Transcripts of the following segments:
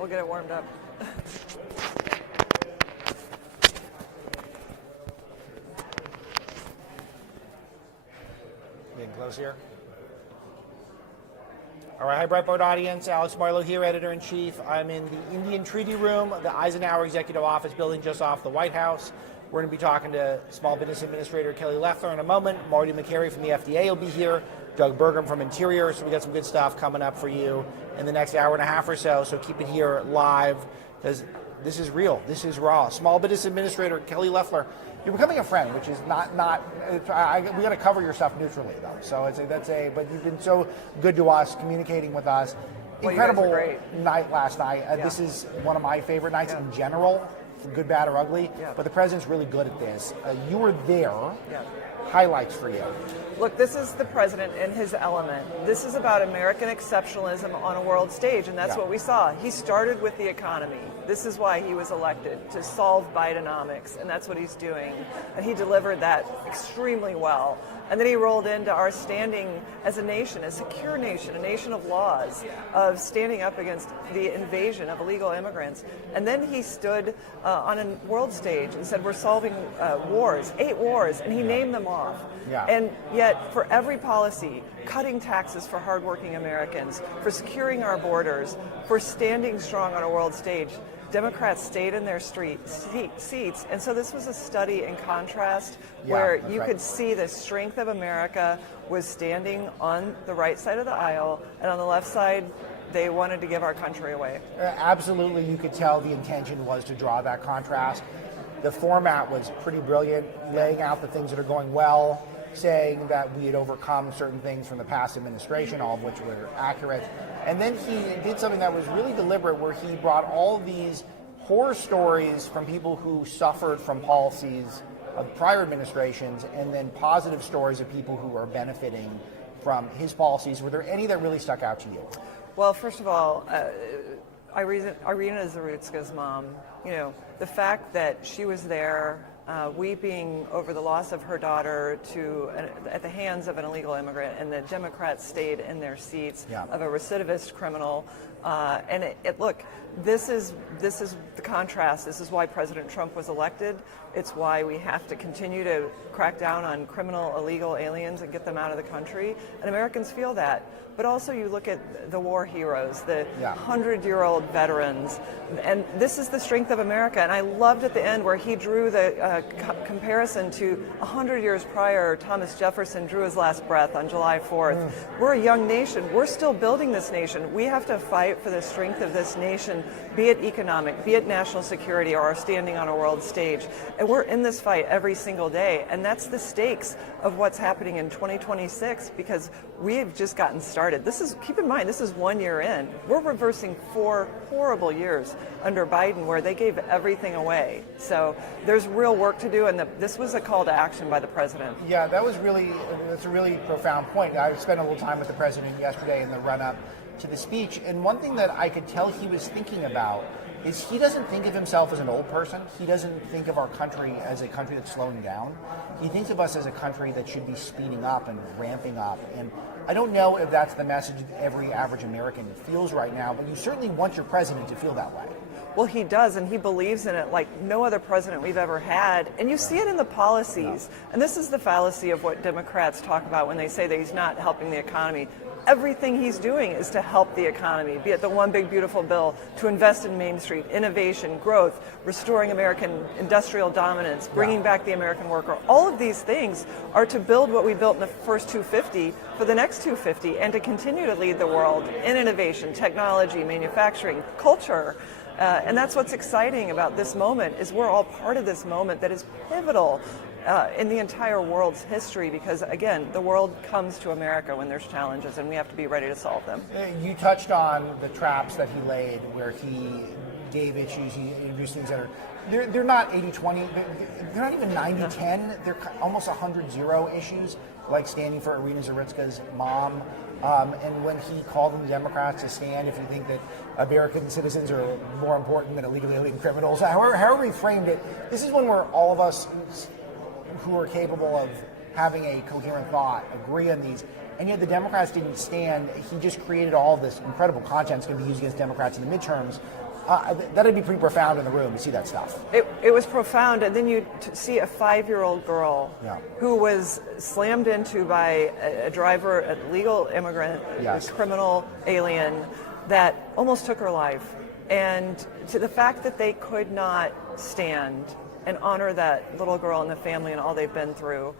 We'll get it warmed up. Getting close here. All right, hi Breitbart audience. Alex Marlow here, editor-in-chief. I'm in the Indian Treaty Room, the Eisenhower Executive Office building just off the White House. We're going to be talking to Small Business Administrator Kelly Loeffler in a moment. Marty McCary from the FDA will be here. Doug Burgum from Interior. So we got some good stuff coming up for you in the next hour and a half or so. So keep it here live because this is real. This is raw. Small Business Administrator Kelly Loeffler. You're becoming a friend, which is not. We got to cover your stuff neutrally, though. So but you've been so good to us, communicating with us. Well, incredible great. night last night. Yeah. This is one of my favorite nights in general, good, bad, or ugly. Yeah. But the president's really good at this. You were there. Yeah. Highlights for you. Look, this is the president in his element. This is about American exceptionalism on a world stage, and that's what we saw. He started with the economy. This is why he was elected, to solve Bidenomics, and that's what he's doing. And he delivered that extremely well. And then he rolled into our standing as a nation, a secure nation, a nation of laws, of standing up against the invasion of illegal immigrants. And then he stood on a world stage and said, we're solving wars, 8 wars, and he named them off. Yeah. And yet, for every policy, cutting taxes for hardworking Americans, for securing our borders, for standing strong on a world stage, Democrats stayed in their seats. And so this was a study in contrast where you could see the strength of America was standing on the right side of the aisle, and on the left side, they wanted to give our country away. Absolutely, you could tell the intention was to draw that contrast. The format was pretty brilliant, laying out the things that are going well, saying that we had overcome certain things from the past administration, all of which were accurate. And then he did something that was really deliberate, where he brought all these horror stories from people who suffered from policies of prior administrations, and then positive stories of people who are benefiting from his policies. Were there any that really stuck out to you? Well, first of all, Irina Zarutska's mom, the fact that she was there weeping over the loss of her daughter at the hands of an illegal immigrant, and the Democrats stayed in their seats of a recidivist criminal. Look, this is the contrast. This is why President Trump was elected. It's why we have to continue to crack down on criminal, illegal aliens and get them out of the country. And Americans feel that. But also you look at the war heroes, the 100-year-old veterans, and this is the strength of America. And I loved at the end where he drew the comparison to 100 years prior, Thomas Jefferson drew his last breath on July 4th. We're a young nation. We're still building this nation. We have to fight for the strength of this nation, be it economic, be it national security, or our standing on a world stage. And we're in this fight every single day. And that's the stakes of what's happening in 2026, because we've just gotten started. Keep in mind, this is 1 year in. We're reversing 4 horrible years under Biden where they gave everything away. So there's real work to do, and this was a call to action by the president. Yeah, that's a really profound point. I spent a little time with the president yesterday in the run-up to the speech, and one thing that I could tell he was thinking about is he doesn't think of himself as an old person. He doesn't think of our country as a country that's slowing down. He thinks of us as a country that should be speeding up and ramping up. And I don't know if that's the message that every average American feels right now, but you certainly want your president to feel that way. Well, he does, and he believes in it like no other president we've ever had. And you see it in the policies. And this is the fallacy of what Democrats talk about when they say that he's not helping the economy. Everything he's doing is to help the economy, be it the One Big Beautiful Bill, to invest in Main Street, innovation, growth, restoring American industrial dominance, bringing back the American worker. All of these things are to build what we built in the first 250 for the next 250, and to continue to lead the world in innovation, technology, manufacturing, culture. And that's what's exciting about this moment, is we're all part of this moment that is pivotal in the entire world's history, because, again, the world comes to America when there's challenges, and we have to be ready to solve them. You touched on the traps that he laid, where he gave issues, he introduced things that are, they're not 80-20, they're not even 90-10, they're almost 100-0 issues, like standing for Irina Zarutska's mom. And when he called on the Democrats to stand, if you think that American citizens are more important than illegal alien criminals, however he framed it, this is one where all of us who are capable of having a coherent thought agree on these. And yet the Democrats didn't stand. He just created all this incredible content that's going to be used against Democrats in the midterms. That'd be pretty profound in the room to see that stuff. It was profound, and then you see a 5-year-old girl who was slammed into by a driver, a legal immigrant, Yes. a criminal alien that almost took her life. And to the fact that they could not stand and honor that little girl and the family and all they've been through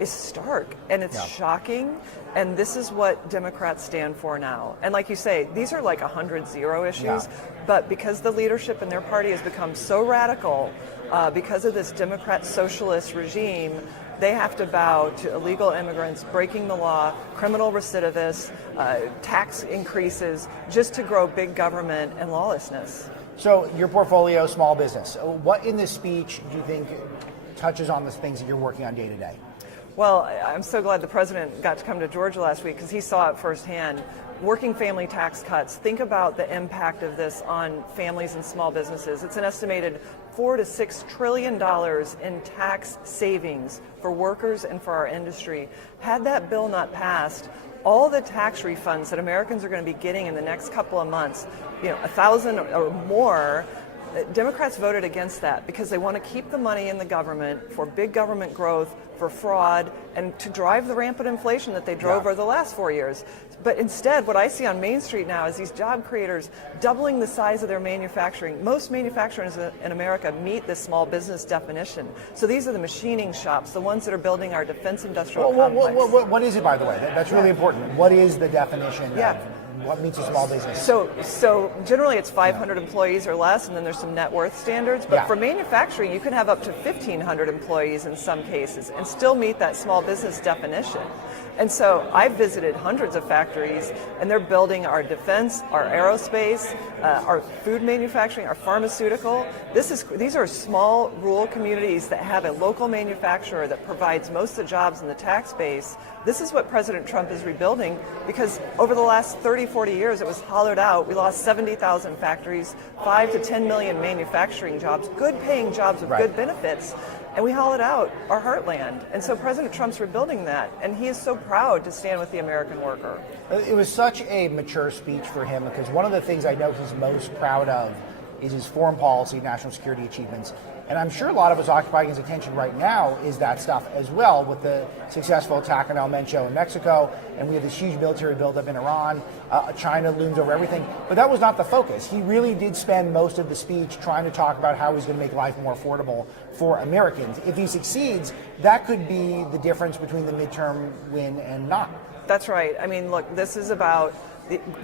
is stark, and it's shocking, and this is what Democrats stand for now. And like you say, these are like 100-0 issues, but because the leadership in their party has become so radical because of this Democrat socialist regime, they have to bow to illegal immigrants, breaking the law, criminal recidivists, tax increases, just to grow big government and lawlessness. So your portfolio, small business. What in this speech do you think touches on the things that you're working on day to day? Well, I'm so glad the president got to come to Georgia last week because he saw it firsthand. Working family tax cuts. Think about the impact of this on families and small businesses. It's an estimated $4 to $6 trillion in tax savings for workers and for our industry. Had that bill not passed, all the tax refunds that Americans are going to be getting in the next couple of months, 1,000 or more, Democrats voted against that because they want to keep the money in the government for big government growth, for fraud, and to drive the rampant inflation that they drove over the last 4 years. But instead, what I see on Main Street now is these job creators doubling the size of their manufacturing. Most manufacturers in America meet this small business definition. So these are the machining shops, the ones that are building our defense industrial complex. What is it, by the way? That's really important. What is the definition of what means a small business? So generally it's 500 employees or less, and then there's some net worth standards. But for manufacturing, you can have up to 1,500 employees in some cases and still meet that small business definition. And so I've visited hundreds of factories, and they're building our defense, our aerospace, our food manufacturing, our pharmaceutical. These are small rural communities that have a local manufacturer that provides most of the jobs in the tax base. This is what President Trump is rebuilding, because over the last 30, 40 years, it was hollowed out. We lost 70,000 factories, 5 to 10 million manufacturing jobs, good paying jobs with good benefits. And we hollowed out our heartland. And so President Trump's rebuilding that. And he is so proud to stand with the American worker. It was such a mature speech for him, because one of the things I know he's most proud of is his foreign policy, national security achievements. And I'm sure a lot of us occupying his attention right now is that stuff as well, with the successful attack on El Mencho in Mexico, and we have this huge military buildup in Iran. China looms over everything. But that was not the focus. He really did spend most of the speech trying to talk about how he's going to make life more affordable for Americans. If he succeeds, that could be the difference between the midterm win and not. That's right. I mean, look, this is about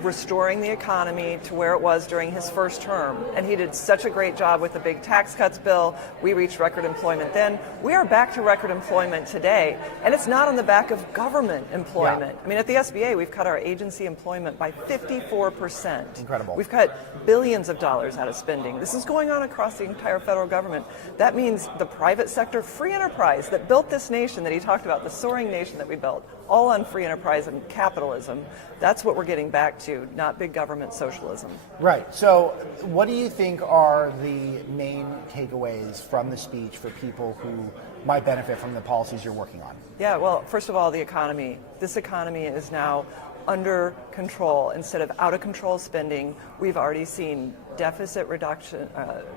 restoring the economy to where it was during his first term. And he did such a great job with the big tax cuts bill. We reached record employment then. We are back to record employment today. And it's not on the back of government employment. I mean, at the SBA, we've cut our agency employment by 54%. Incredible. We've cut billions of dollars out of spending. This is going on across the entire federal government. That means the private sector, free enterprise that built this nation that he talked about, the soaring nation that we built, all on free enterprise and capitalism. That's what we're getting back to, not big government socialism. Right. So what do you think are the main takeaways from the speech for people who might benefit from the policies you're working on? Yeah, well, first of all, the economy. This economy is now under control instead of out of control spending. We've already seen deficit reduction,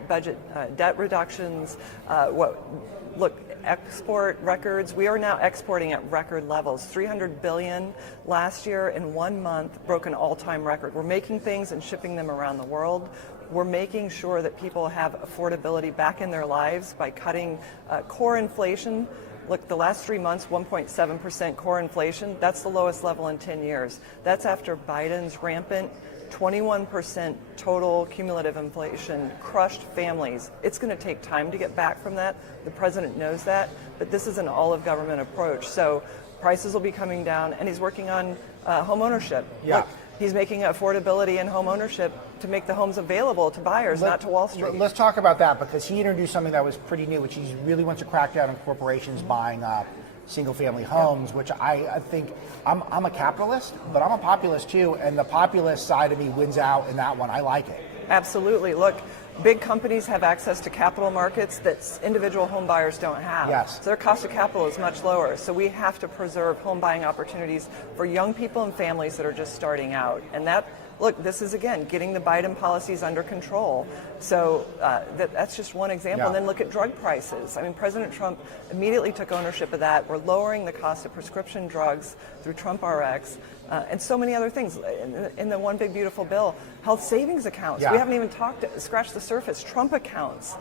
debt reductions. Export records. We are now exporting at record levels. $300 billion last year in 1 month, broke an all-time record. We're making things and shipping them around the world. We're making sure that people have affordability back in their lives by cutting core inflation. Look, the last 3 months, 1.7% core inflation. That's the lowest level in 10 years. That's after Biden's rampant 21% total cumulative inflation crushed families. It's going to take time to get back from that. The president knows that, but this is an all-of-government approach. So prices will be coming down, and he's working on home ownership. Yeah. Look, he's making affordability in home ownership to make the homes available to buyers, not to Wall Street. Let's talk about that, because he introduced something that was pretty new, which he really wants to crack down on corporations buying up single-family homes, which I think, I'm a capitalist, but I'm a populist too, and the populist side of me wins out in that one. I like it. Absolutely. Look, big companies have access to capital markets that individual home buyers don't have. Yes. So their cost of capital is much lower. So we have to preserve home buying opportunities for young people and families that are just starting out. And that look, this is, again, getting the Biden policies under control. So that's just one example. And then look at drug prices. I mean, President Trump immediately took ownership of that. We're lowering the cost of prescription drugs through Trump RX. And so many other things in the One Big Beautiful Bill. Health savings accounts. We haven't even scratched the surface. Trump accounts.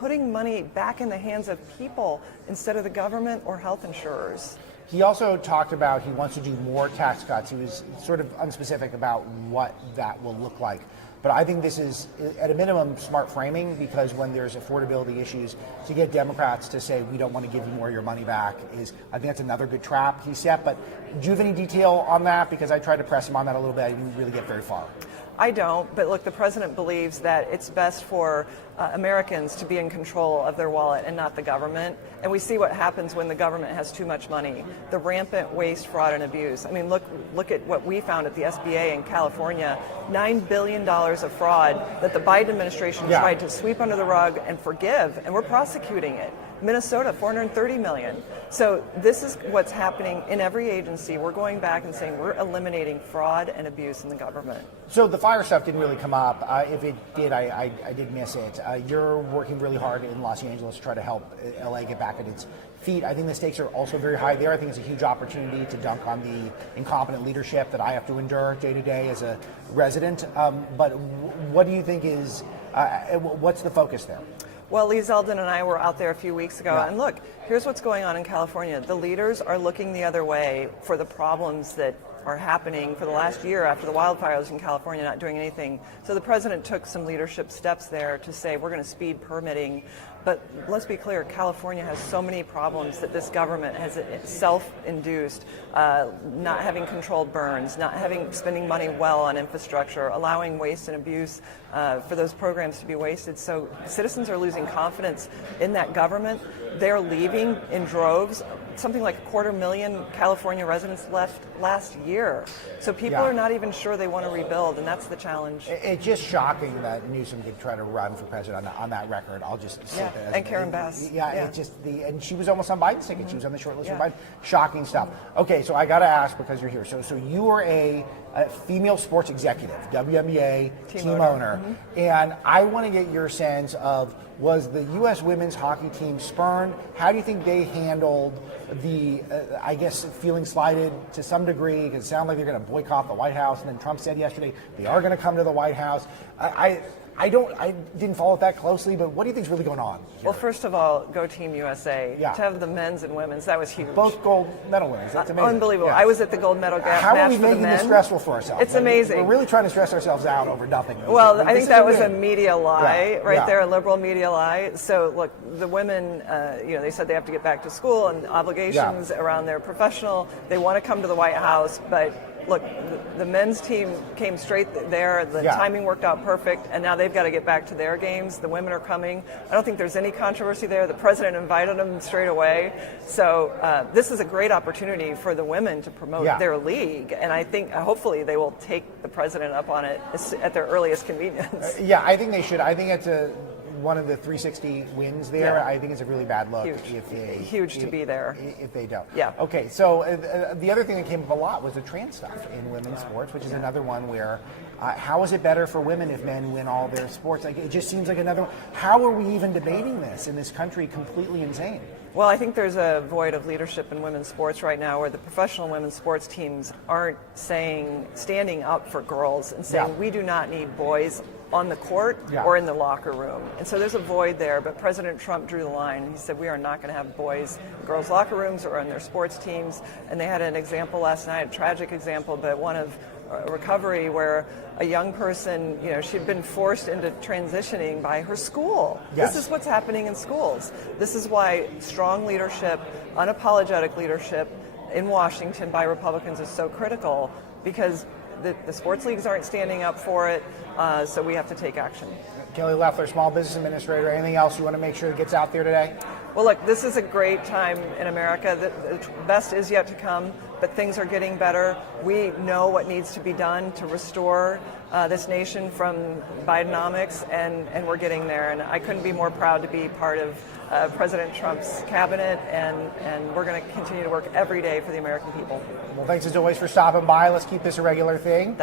Putting money back in the hands of people instead of the government or health insurers. He also talked about he wants to do more tax cuts. He was sort of unspecific about what that will look like. But I think this is, at a minimum, smart framing, because when there's affordability issues, to get Democrats to say, we don't want to give you more of your money back, I think that's another good trap he set. But do you have any detail on that? Because I tried to press him on that a little bit. I didn't really get very far. I don't, but look, the president believes that it's best for Americans to be in control of their wallet and not the government. And we see what happens when the government has too much money. The rampant waste, fraud, and abuse. I mean, look at what we found at the SBA in California. $9 billion of fraud that the Biden administration tried to sweep under the rug and forgive, and we're prosecuting it. Minnesota, $430 million. So this is what's happening in every agency. We're going back and saying we're eliminating fraud and abuse in the government. So the fire stuff didn't really come up. If it did, I did miss it. You're working really hard in Los Angeles to try to help LA get back at its feet. I think the stakes are also very high there. I think it's a huge opportunity to dunk on the incompetent leadership that I have to endure day to day as a resident. But what do you think is, what's the focus there? Well, Lee Zeldin and I were out there a few weeks ago, and look, here's what's going on in California. The leaders are looking the other way for the problems that are happening for the last year after the wildfires in California, not doing anything. So the president took some leadership steps there to say we're going to speed permitting. But let's be clear, California has so many problems that this government has self-induced, not having controlled burns, not spending money well on infrastructure, allowing waste and abuse for those programs to be wasted. So citizens are losing confidence in that government. They're leaving in droves. Something like 250,000 California residents left last year. So people are not even sure they want to rebuild, and that's the challenge. It's just shocking that Newsom could try to run for president on that record. I'll just say that. And Karen Bass. It's just and she was almost on Biden's ticket. She was on the short list for Biden. Shocking stuff. Okay, so I got to ask, because you're here. So you are a female sports executive, WNBA team owner, and I want to get your sense of, was the U.S. women's hockey team spurned? How do you think they handled the, I guess, feeling slighted to some degree, because it sounded like they're going to boycott the White House, and then Trump said yesterday they are going to come to the White House. I didn't follow it that closely, but what do you think is really going on here? Well, first of all, go Team USA. Yeah. To have the men's and women's, that was huge. Both gold medal winners. That's amazing. Unbelievable. Yeah. I was at the gold medal match for the men. How are we making this stressful for ourselves? It's amazing. We're really trying to stress ourselves out over nothing. Well, I think that was a media lie there, a liberal media lie. So, look, the women, they said they have to get back to school and obligations around their professional. They want to come to the White House, but look, the men's team came straight there. The timing worked out perfect, and now they've got to get back to their games. The women are coming. I don't think there's any controversy there. The president invited them straight away. So this is a great opportunity for the women to promote their league, and I think hopefully they will take the president up on it at their earliest convenience. I think they should. I think it's one of the 360 wins there. I think it's a really bad look huge to be there if they don't. Okay, so the other thing that came up a lot was the trans stuff in women's sports, which is another one where how is it better for women if men win all their sports? Like, it just seems like another one. How are we even debating this in this country? Completely insane. Well, I think there's a void of leadership in women's sports right now, where the professional women's sports teams aren't standing up for girls and saying we do not need boys on the court or in the locker room. And so there's a void there, but President Trump drew the line. He said we are not going to have boys in girls' locker rooms or on their sports teams. And they had an example last night, a tragic example, but one of recovery where a young person, she'd been forced into transitioning by her school. This is what's happening in schools. This is why strong leadership, unapologetic leadership in Washington by Republicans is so critical, because the sports leagues aren't standing up for it, so we have to take action. Kelly Loeffler, Small Business Administrator. Anything else you want to make sure that gets out there today? Well, look, this is a great time in America. The best is yet to come, but things are getting better. We know what needs to be done to restore this nation from Bidenomics, and we're getting there. And I couldn't be more proud to be part of President Trump's cabinet, and we're going to continue to work every day for the American people. Well, thanks as always for stopping by. Let's keep this a regular thing.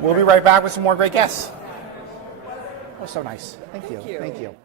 We'll be right back with some more great guests. That was so nice. Thank you. you. Thank you.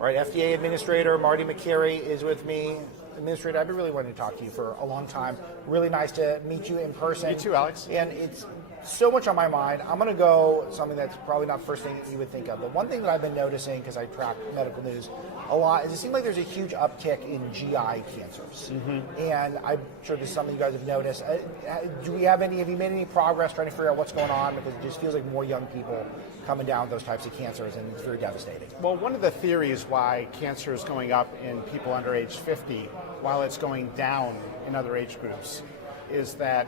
All right, FDA Administrator Marty Makary is with me. Administrator, I've been really wanting to talk to you for a long time. Really nice to meet you in person. You too, Alex. And it's so much on my mind. I'm going to go something that's probably not the first thing you would think of. But one thing that I've been noticing, because I track medical news a lot, is it seems like there's a huge uptick in GI cancers. And I'm sure this is something you guys have noticed. Have you made any progress trying to figure out what's going on? Because it just feels like more young people coming down with those types of cancers, and it's very devastating. Well, one of the theories why cancer is going up in people under age 50 while it's going down in other age groups is that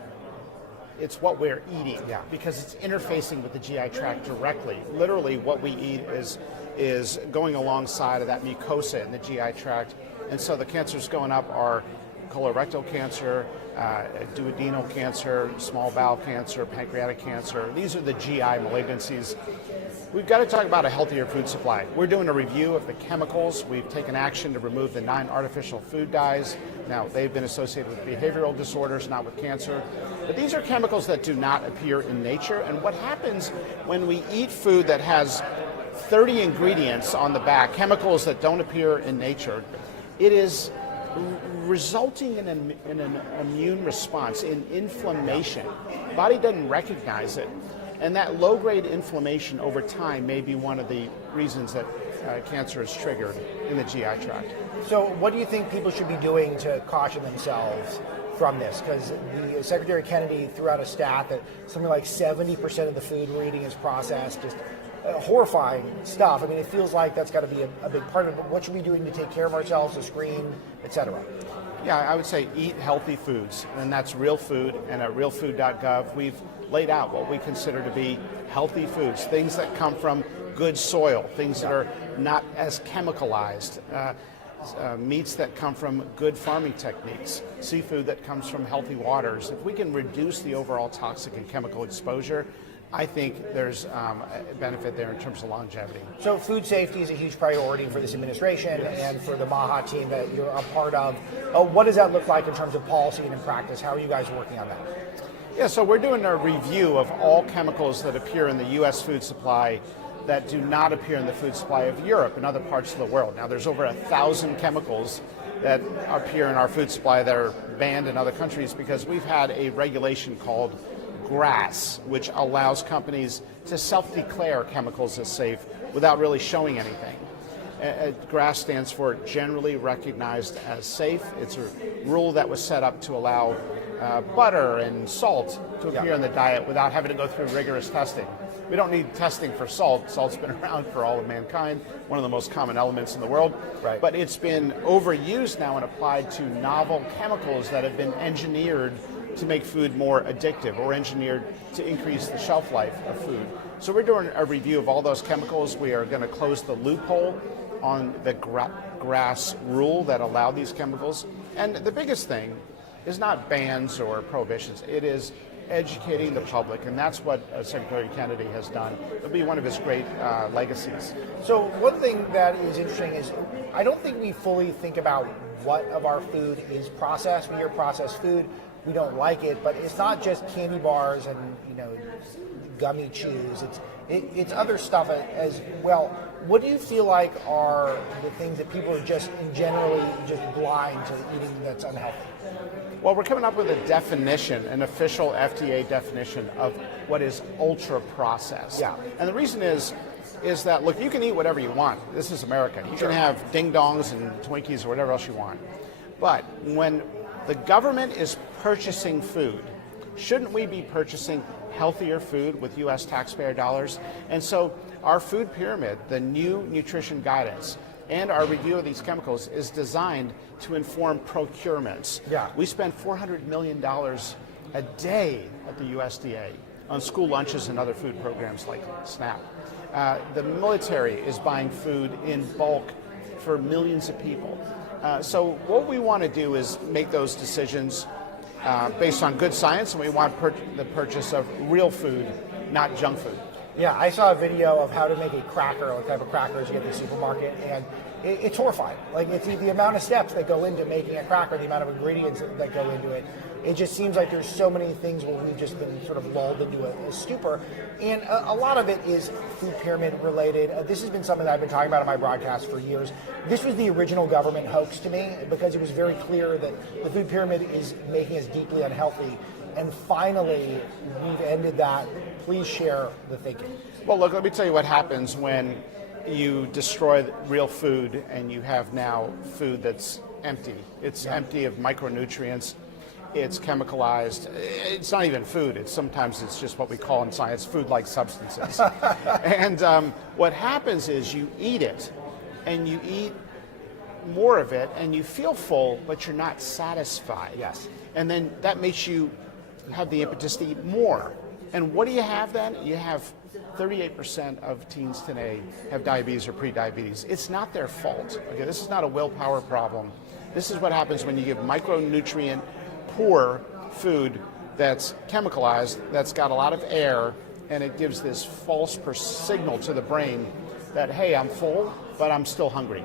it's what we're eating, because it's interfacing with the GI tract directly. Literally, what we eat is going alongside of that mucosa in the GI tract, and so the cancers going up are colorectal cancer, duodenal cancer, small bowel cancer, pancreatic cancer. These are the GI malignancies. We've got to talk about a healthier food supply. We're doing a review of the chemicals. We've taken action to remove the 9 artificial food dyes. Now, they've been associated with behavioral disorders, not with cancer. But these are chemicals that do not appear in nature. And what happens when we eat food that has 30 ingredients on the back, chemicals that don't appear in nature, it is resulting in an immune response, in inflammation. The body doesn't recognize it. And that low-grade inflammation over time may be one of the reasons that cancer is triggered in the GI tract. So what do you think people should be doing to caution themselves from this? Because the Secretary Kennedy threw out a stat that something like 70% of the food we're eating is processed, just horrifying stuff. I mean, it feels like that's got to be a big part of it. But what should we be doing to take care of ourselves, the screen, et cetera? Yeah, I would say eat healthy foods, and that's real food. And at realfood.gov, we've laid out what we consider to be healthy foods, things that come from good soil, things that are not as chemicalized, meats that come from good farming techniques, seafood that comes from healthy waters. If we can reduce the overall toxic and chemical exposure, I think there's a benefit there in terms of longevity. So food safety is a huge priority for this administration and for the MAHA team that you're a part of. What does that look like in terms of policy and in practice? How are you guys working on that? Yeah, so we're doing a review of all chemicals that appear in the U.S. food supply that do not appear in the food supply of Europe and other parts of the world. Now, there's over 1,000 chemicals that appear in our food supply that are banned in other countries because we've had a regulation called GRAS, which allows companies to self-declare chemicals as safe without really showing anything. GRAS stands for Generally Recognized as Safe. It's a rule that was set up to allow butter and salt to appear in the diet without having to go through rigorous testing. We don't need testing for salt. Salt's been around for all of mankind, one of the most common elements in the world. Right. But it's been overused now and applied to novel chemicals that have been engineered to make food more addictive or engineered to increase the shelf life of food. So we're doing a review of all those chemicals. We are going to close the loophole on the GRAS rule that allowed these chemicals. And the biggest thing is not bans or prohibitions. It is educating the public, and that's what Secretary Kennedy has done. It'll be one of his great legacies. So one thing that is interesting is I don't think we fully think about what of our food is processed. We hear processed food, we don't like it, but it's not just candy bars and gummy chews. It's other stuff as well. What do you feel like are the things that people are just generally just blind to eating that's unhealthy? Well, we're coming up with a definition, an official FDA definition of what is ultra processed. Yeah. And the reason is that, look, you can eat whatever you want. This is America. You can have ding dongs and Twinkies or whatever else you want. But when the government is purchasing food, shouldn't we be purchasing healthier food with U.S. taxpayer dollars? And so our food pyramid, the new nutrition guidance, and our review of these chemicals is designed to inform procurements. Yeah. We spend $400 million a day at the USDA on school lunches and other food programs like SNAP. The military is buying food in bulk for millions of people. So what we want to do is make those decisions based on good science, and we want the purchase of real food, not junk food. Yeah, I saw a video of how to make a cracker, like type of crackers you get in the supermarket, and it's horrifying. Like, it's the amount of steps that go into making a cracker, the amount of ingredients that go into it. It just seems like there's so many things where we've just been sort of lulled into a stupor. And a lot of it is food pyramid related. This has been something that I've been talking about on my broadcast for years. This was the original government hoax to me, because it was very clear that the food pyramid is making us deeply unhealthy. And finally, we've ended that. Please share the thinking. Well, look, let me tell you what happens when you destroy real food and you have now food that's empty. It's empty of micronutrients. It's chemicalized. It's not even food. Sometimes it's just what we call in science food-like substances. And what happens is you eat it, and you eat more of it, and you feel full, but you're not satisfied. Yes. And then that makes you have the impetus to eat more. And what do you have then? You have 38% of teens today have diabetes or prediabetes. It's not their fault. Okay, this is not a willpower problem. This is what happens when you give micronutrient poor food that's chemicalized, that's got a lot of air, and it gives this false signal to the brain that, hey, I'm full, but I'm still hungry.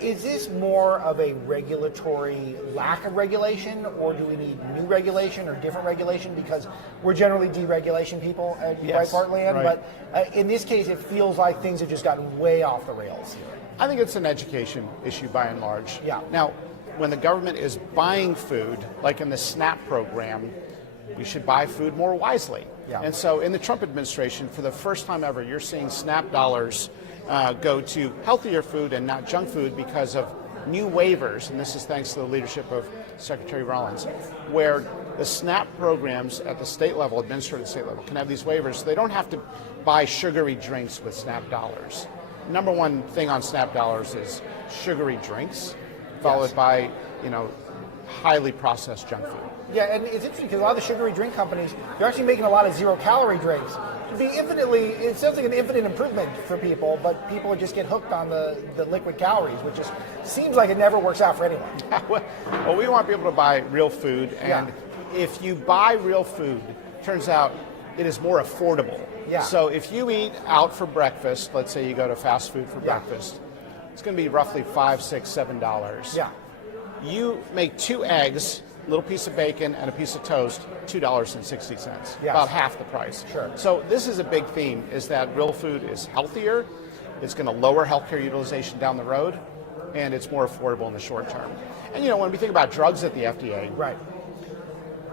Is this more of a regulatory lack of regulation, or do we need new regulation or different regulation? Because we're generally deregulation people at Breitbart Land, right. But in this case, it feels like things have just gotten way off the rails. I think it's an education issue by and large. Yeah. Now, when the government is buying food, like in the SNAP program, we should buy food more wisely. Yeah. And so in the Trump administration, for the first time ever, you're seeing SNAP dollars go to healthier food and not junk food because of new waivers, and this is thanks to the leadership of Secretary Rollins, where the SNAP programs at the state level, administered at the state level, can have these waivers so they don't have to buy sugary drinks with SNAP dollars. Number one thing on SNAP dollars is sugary drinks, followed by, highly processed junk food. Yeah, and it's interesting because a lot of the sugary drink companies, they're actually making a lot of zero-calorie drinks. It sounds like an infinite improvement for people, but people just get hooked on the liquid calories, which just seems like it never works out for anyone. Well, we want people to buy real food, and if you buy real food, turns out it is more affordable. Yeah. So if you eat out for breakfast, let's say you go to fast food for breakfast, it's going to be roughly $5, $6, $7. Yeah. You make 2 eggs, a little piece of bacon, and a piece of toast, $2.60. Yes. About half the price. Sure. So this is a big theme, is that real food is healthier, it's going to lower healthcare utilization down the road, and it's more affordable in the short term. And when we think about drugs at the FDA, Right.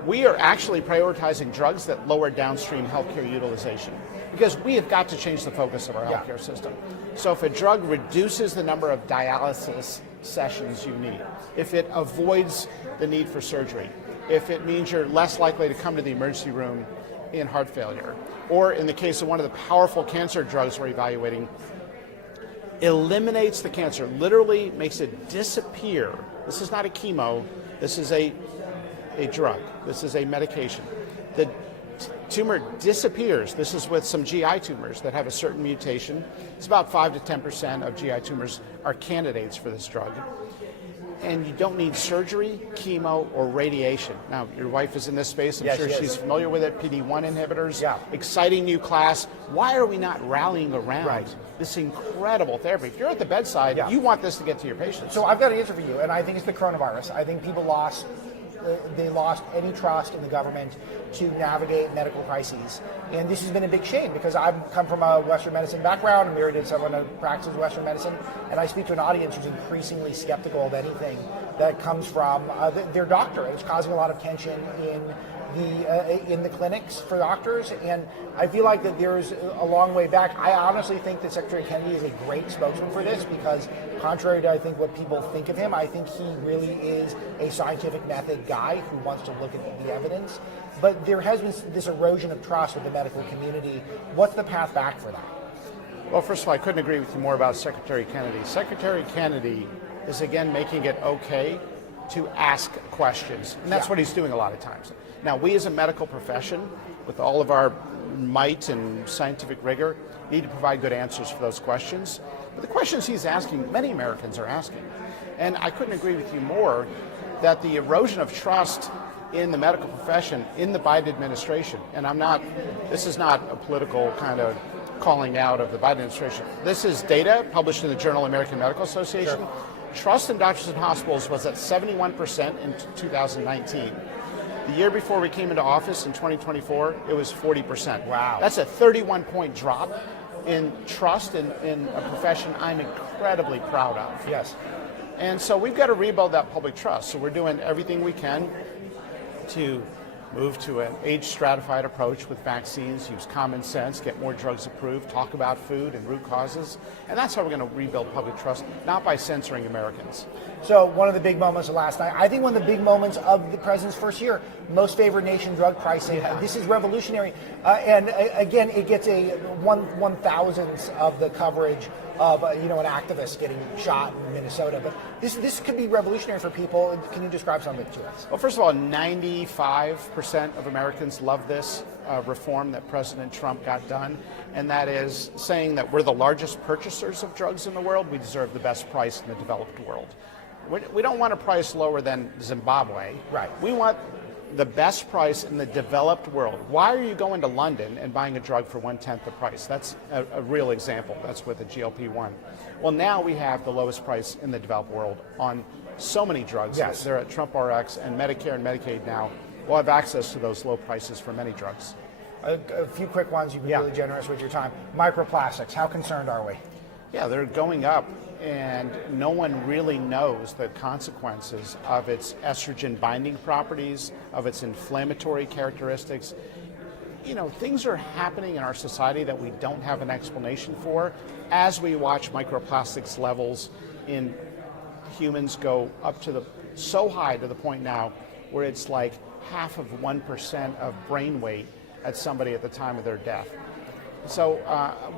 we are actually prioritizing drugs that lower downstream healthcare utilization, because we have got to change the focus of our healthcare system. So if a drug reduces the number of dialysis sessions you need, if it avoids the need for surgery, if it means you're less likely to come to the emergency room in heart failure, or in the case of one of the powerful cancer drugs we're evaluating, eliminates the cancer, literally makes it disappear. This is not a chemo, this is a drug, this is a medication. The tumor disappears. This is with some GI tumors that have a certain mutation. It's about 5 to 10% of GI tumors are candidates for this drug. And you don't need surgery, chemo, or radiation. Now, your wife is in this space. I'm sure she's familiar with it. PD-1 inhibitors, exciting new class. Why are we not rallying around this incredible therapy? If you're at the bedside, you want this to get to your patients. So I've got an answer for you, and I think it's the coronavirus. I think people lost any trust in the government to navigate medical crises. And this has been a big shame, because I've come from a Western medicine background. I'm married to someone who practices Western medicine, and I speak to an audience who's increasingly skeptical of anything that comes from their doctor. It's causing a lot of tension in the clinics for doctors, and I feel like that there's a long way back. I honestly think that Secretary Kennedy is a great spokesman for this, because contrary to I think what people think of him, I think he really is a scientific method guy who wants to look at the evidence. But there has been this erosion of trust with the medical community. What's the path back for that? Well, first of all, I couldn't agree with you more about Secretary Kennedy. Secretary Kennedy is again making it okay to ask questions, and that's what he's doing a lot of times. Now, we as a medical profession, with all of our might and scientific rigor, need to provide good answers for those questions. But the questions he's asking, many Americans are asking. And I couldn't agree with you more that the erosion of trust in the medical profession in the Biden administration. And this is not a political kind of calling out of the Biden administration. This is data published in the Journal of the American Medical Association. Sure. Trust in doctors and hospitals was at 71% in 2019. The year before we came into office in 2024, it was 40%. Wow. That's a 31-point drop in trust in a profession I'm incredibly proud of. Yes. And so we've got to rebuild that public trust. So we're doing everything we can to move to an age-stratified approach with vaccines, use common sense, get more drugs approved, talk about food and root causes. And that's how we're going to rebuild public trust, not by censoring Americans. So one of the big moments of last night, I think one of the big moments of the president's first year, most favored nation drug pricing. Yeah. This is revolutionary. And again, it gets a 1/1000th of the coverage of an activist getting shot in Minnesota. But this could be revolutionary for people. Can you describe something to us? Well, first of all, 95% of Americans love this reform that President Trump got done, and that is saying that we're the largest purchasers of drugs in the world. We deserve the best price in the developed world. We don't want a price lower than Zimbabwe. Right. We want the best price in the developed world. Why are you going to London and buying a drug for 1/10 the price? That's a real example. That's with a GLP-1. Well, now we have the lowest price in the developed world on so many drugs. Yes. They're at Trump RX, and Medicare and Medicaid now will have access to those low prices for many drugs. A few quick ones. You've been really generous with your time. Microplastics. How concerned are we? Yeah, they're going up, and no one really knows the consequences of its estrogen binding properties, of its inflammatory characteristics. Things are happening in our society that we don't have an explanation for as we watch microplastics levels in humans go up to so high to the point now where it's like half of 1% of brain weight at somebody at the time of their death. So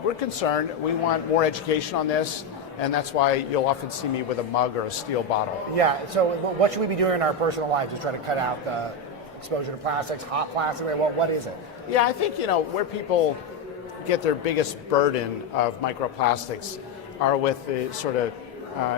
we're concerned. We want more education on this, and that's why you'll often see me with a mug or a steel bottle. Yeah, so what should we be doing in our personal lives to try to cut out the exposure to plastics, hot plastic? What is it? Yeah, I think, where people get their biggest burden of microplastics are with the sort of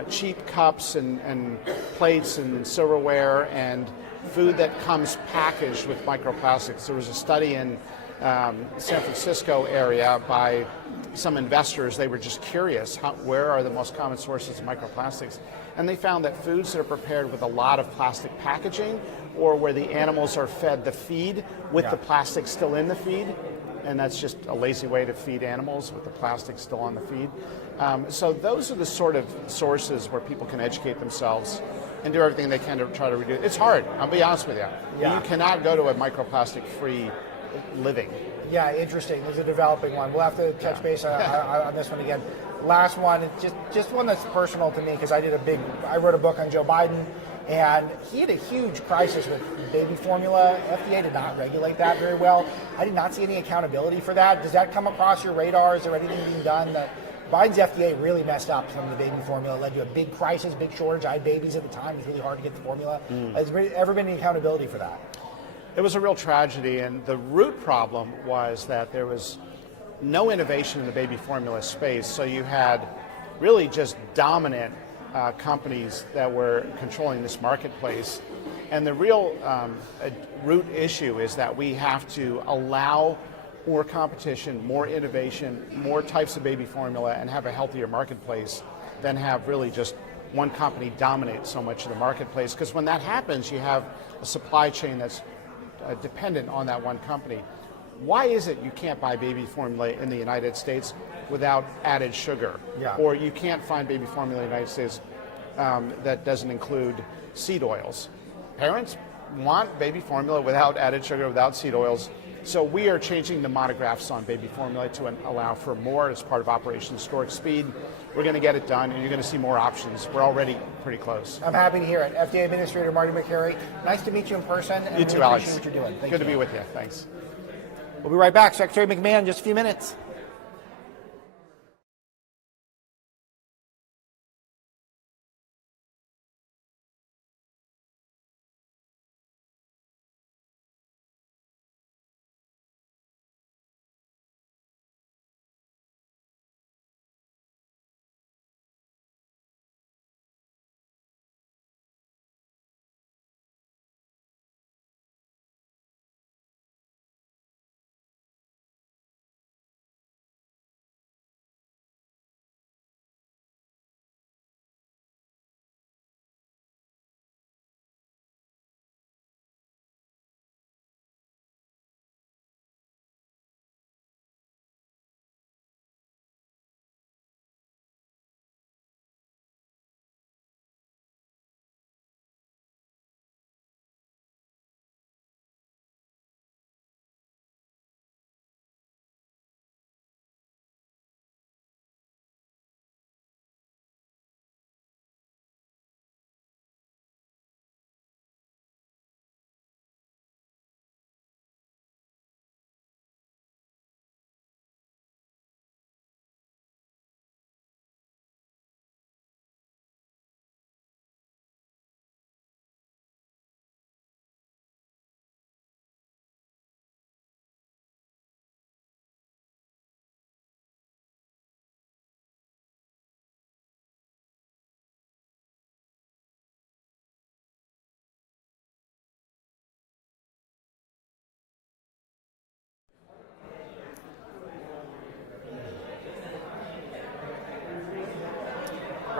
cheap cups and plates and silverware and food that comes packaged with microplastics. There was a study in San Francisco area by some investors. They were just curious, where are the most common sources of microplastics? And they found that foods that are prepared with a lot of plastic packaging, or where the animals are fed the feed with the plastic still in the feed, and that's just a lazy way to feed animals with the plastic still on the feed. So those are the sort of sources where people can educate themselves and do everything they can to try to reduce. It's hard, I'll be honest with you. Yeah. You cannot go to a microplastic-free living. Yeah, interesting. There's a developing one. We'll have to touch base on this one again. Last one, just one that's personal to me, because I wrote a book on Joe Biden, and he had a huge crisis with baby formula. FDA did not regulate that very well. I did not see any accountability for that. Does that come across your radar? Is there anything being done that Biden's FDA really messed up some of the baby formula, led to a big crisis, big shortage? I had babies at the time. It was really hard to get the formula. Has there ever been any accountability for that? It was a real tragedy, and the root problem was that there was no innovation in the baby formula space, so you had really just dominant companies that were controlling this marketplace. And the real root issue is that we have to allow more competition, more innovation, more types of baby formula, and have a healthier marketplace than have really just one company dominate so much of the marketplace. Because when that happens, you have a supply chain that's dependent on that one company. Why is it you can't buy baby formula in the United States without added sugar? Yeah. Or you can't find baby formula in the United States that doesn't include seed oils? Parents want baby formula without added sugar, without seed oils. So we are changing the monographs on baby formula to allow for more as part of Operation Historic Speed. We're going to get it done, and you're going to see more options. We're already pretty close. I'm happy to hear it. FDA Administrator Marty Makary, nice to meet you in person. And You too, really Alex. appreciate what you're doing. Thank Good you. to be with you. Thanks. We'll be right back. Secretary McMahon, just a few minutes.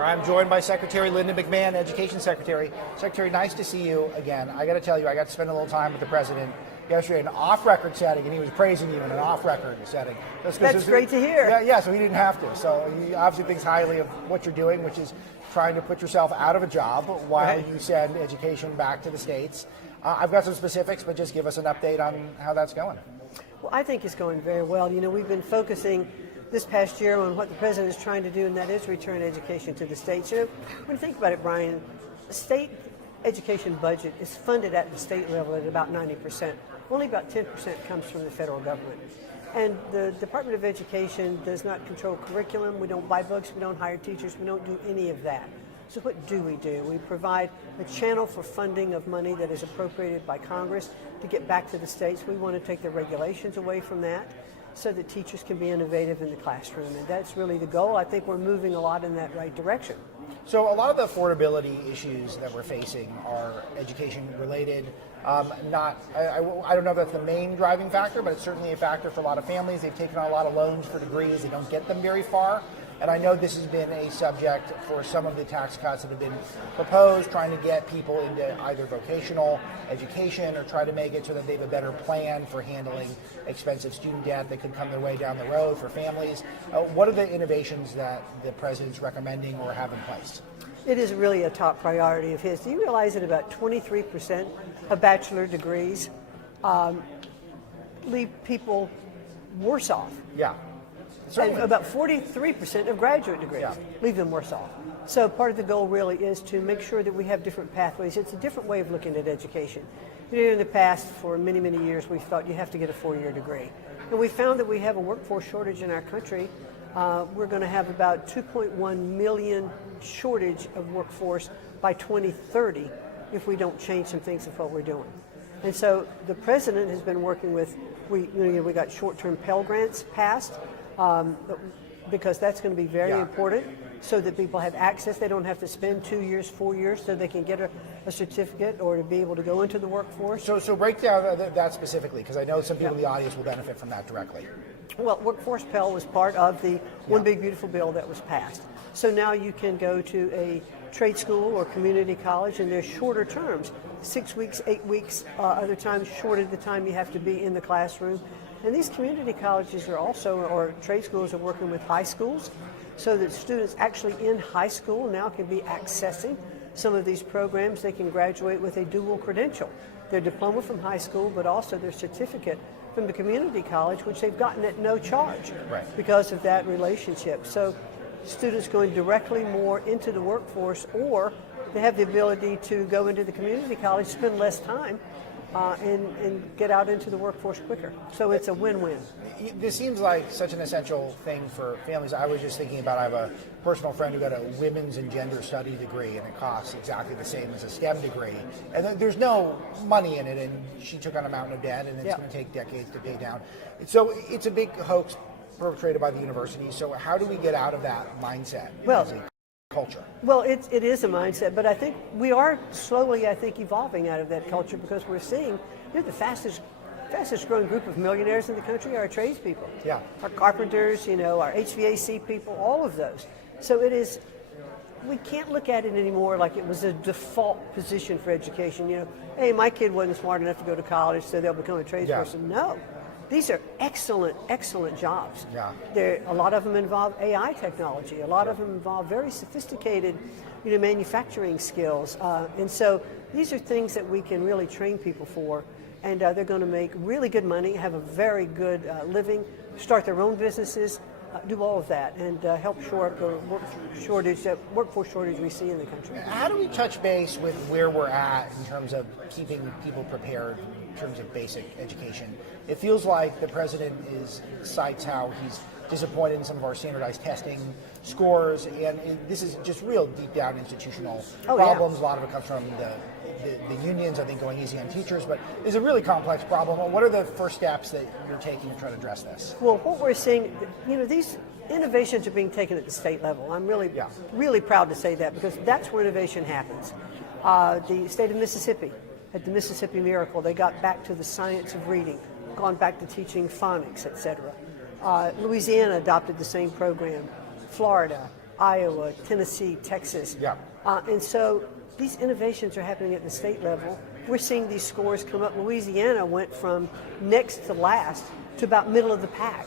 I'm joined by Secretary Linda McMahon, Education Secretary. Secretary, nice to see you again. I got to tell you, I got to spend a little time with the President yesterday in an off-record setting, and he was praising you in an off-record setting. That's great to hear. Yeah, so he didn't have to. So he obviously thinks highly of what you're doing, which is trying to put yourself out of a job while you send education back to the states. I've got some specifics, but just give us an update on how that's going. Well, I think it's going very well. You know, we've been focusing this past year on what the president is trying to do, and that is return education to the states. You know, when you think about it, Brian, the state education budget is funded at the state level at about 90%. Only about 10% comes from the federal government. And the Department of Education does not control curriculum. We don't buy books. We don't hire teachers. We don't do any of that. So what do? We provide a channel for funding of money that is appropriated by Congress to get back to the states. We want to take the regulations away from that so that teachers can be innovative in the classroom. And that's really the goal. I think we're moving a lot in that right direction. So a lot of the affordability issues that we're facing are education related. I don't know if that's the main driving factor, but it's certainly a factor for a lot of families. They've taken on a lot of loans for degrees. They don't get them very far. And I know this has been a subject for some of the tax cuts that have been proposed, trying to get people into either vocational education or try to make it so that they have a better plan for handling expensive student debt that could come their way down the road for families. What are the innovations that the president's recommending or have in place? It is really a top priority of his. Do you realize that about 23% of bachelor degrees leave people worse off? Yeah. And about 43% of graduate degrees leave them worse off. So part of the goal really is to make sure that we have different pathways. It's a different way of looking at education. You know, in the past, for many, many years, we thought you have to get a 4-year degree. And we found that we have a workforce shortage in our country. We're going to have about 2.1 million shortage of workforce by 2030 if we don't change some things of what we're doing. And so the president has been working with, we got short-term Pell Grants passed, because that's going to be very important so that people have access. They don't have to spend 2 years, 4 years so they can get a certificate or to be able to go into the workforce. So break down that specifically, because I know some people in the audience will benefit from that directly. Well, Workforce Pell was part of the One Big Beautiful Bill that was passed. So now you can go to a trade school or community college, and there's shorter terms, 6 weeks, 8 weeks, other times shorter the time you have to be in the classroom. And these community colleges are also, or trade schools are working with high schools so that students actually in high school now can be accessing some of these programs. They can graduate with a dual credential, their diploma from high school, but also their certificate from the community college, which they've gotten at no charge because of that relationship. So students going directly more into the workforce, or they have the ability to go into the community college, spend less time, and get out into the workforce quicker. So it's a win-win. This seems like such an essential thing for families. I was just thinking about, I have a personal friend who got a women's and gender study degree, and it costs exactly the same as a STEM degree. And there's no money in it, and she took on a mountain of debt, and it's going to take decades to pay down. So it's a big hoax perpetrated by the university. So how do we get out of that mindset? Culture? Well, it is a mindset, but I think we are slowly, evolving out of that culture, because we're seeing, the fastest growing group of millionaires in the country are our tradespeople. Yeah. Our carpenters, our HVAC people, all of those. So it is, we can't look at it anymore like it was a default position for education. Hey, my kid wasn't smart enough to go to college, so they'll become a tradesperson. No. These are excellent, excellent jobs. Yeah. A lot of them involve AI technology. A lot of them involve very sophisticated, manufacturing skills. And so these are things that we can really train people for. And they're going to make really good money, have a very good living, start their own businesses, do all of that, and help shore up the workforce shortage we see in the country. How do we touch base with where we're at in terms of keeping people prepared in terms of basic education? It feels like the president cites how he's disappointed in some of our standardized testing scores, and this is just real deep down institutional problems. Yeah. A lot of it comes from the unions, I think, going easy on teachers, but it's a really complex problem. What are the first steps that you're taking to try to address this? Well, what we're seeing, these innovations are being taken at the state level. I'm really proud to say that, because that's where innovation happens. The state of Mississippi, at the Mississippi Miracle, they got back to the science of reading, gone back to teaching phonics, etc. Louisiana adopted the same program. Florida, Iowa, Tennessee, Texas. Yeah. And so these innovations are happening at the state level. We're seeing these scores come up. Louisiana went from next to last to about middle of the pack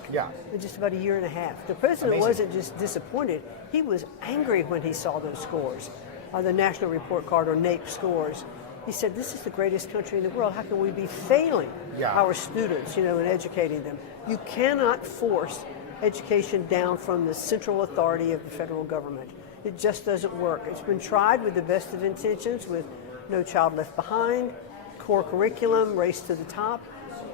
in just about a year and a half. The president wasn't just disappointed, he was angry when he saw those scores, the National Report Card or NAEP scores. He said, this is the greatest country in the world. How can we be failing our students, in educating them? You cannot force education down from the central authority of the federal government. It just doesn't work. It's been tried with the best of intentions, with No Child Left Behind, core curriculum, Race to the Top,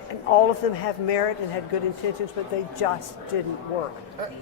and all of them have merit and had good intentions, but they just didn't work.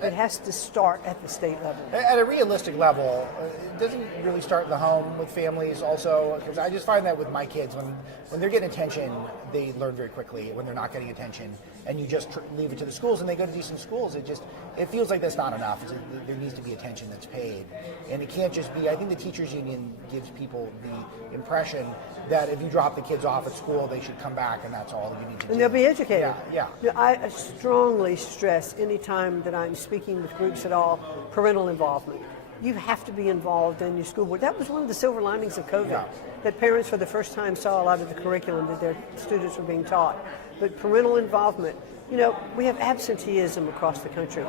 It has to start at the state level. At a realistic level, it doesn't really start in the home with families also, because I just find that with my kids, when they're getting attention, they learn very quickly. When they're not getting attention, and you just leave it to the schools, and they go to decent schools, it feels like that's not enough. There needs to be attention that's paid. And it can't just be, I think the teachers union gives people the impression that if you drop the kids off at school, they should come back and that's all you need to do. And they'll be educated. Yeah. I strongly stress anytime that I'm speaking with groups at all, parental involvement. You have to be involved in your school board. That was one of the silver linings of COVID, that parents for the first time saw a lot of the curriculum that their students were being taught. But parental involvement, we have absenteeism across the country.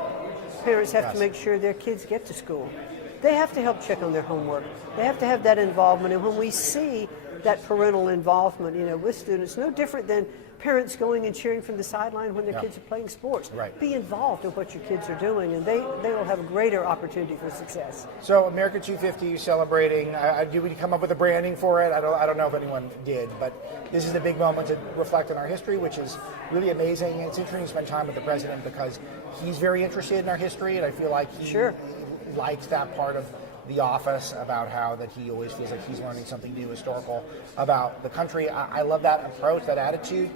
Parents have to make sure their kids get to school. They have to help check on their homework. They have to have that involvement. And when we see that parental involvement, with students, no different than parents going and cheering from the sideline when their kids are playing sports. Right. Be involved in what your kids are doing, and they will have a greater opportunity for success. So America 250 celebrating. Did we come up with a branding for it? I don't know if anyone did, but this is the big moment to reflect on our history, which is really amazing. It's interesting to spend time with the president because he's very interested in our history, and I feel like he likes that part of the office, about how that he always feels like he's learning something new, historical, about the country. I love that approach, that attitude.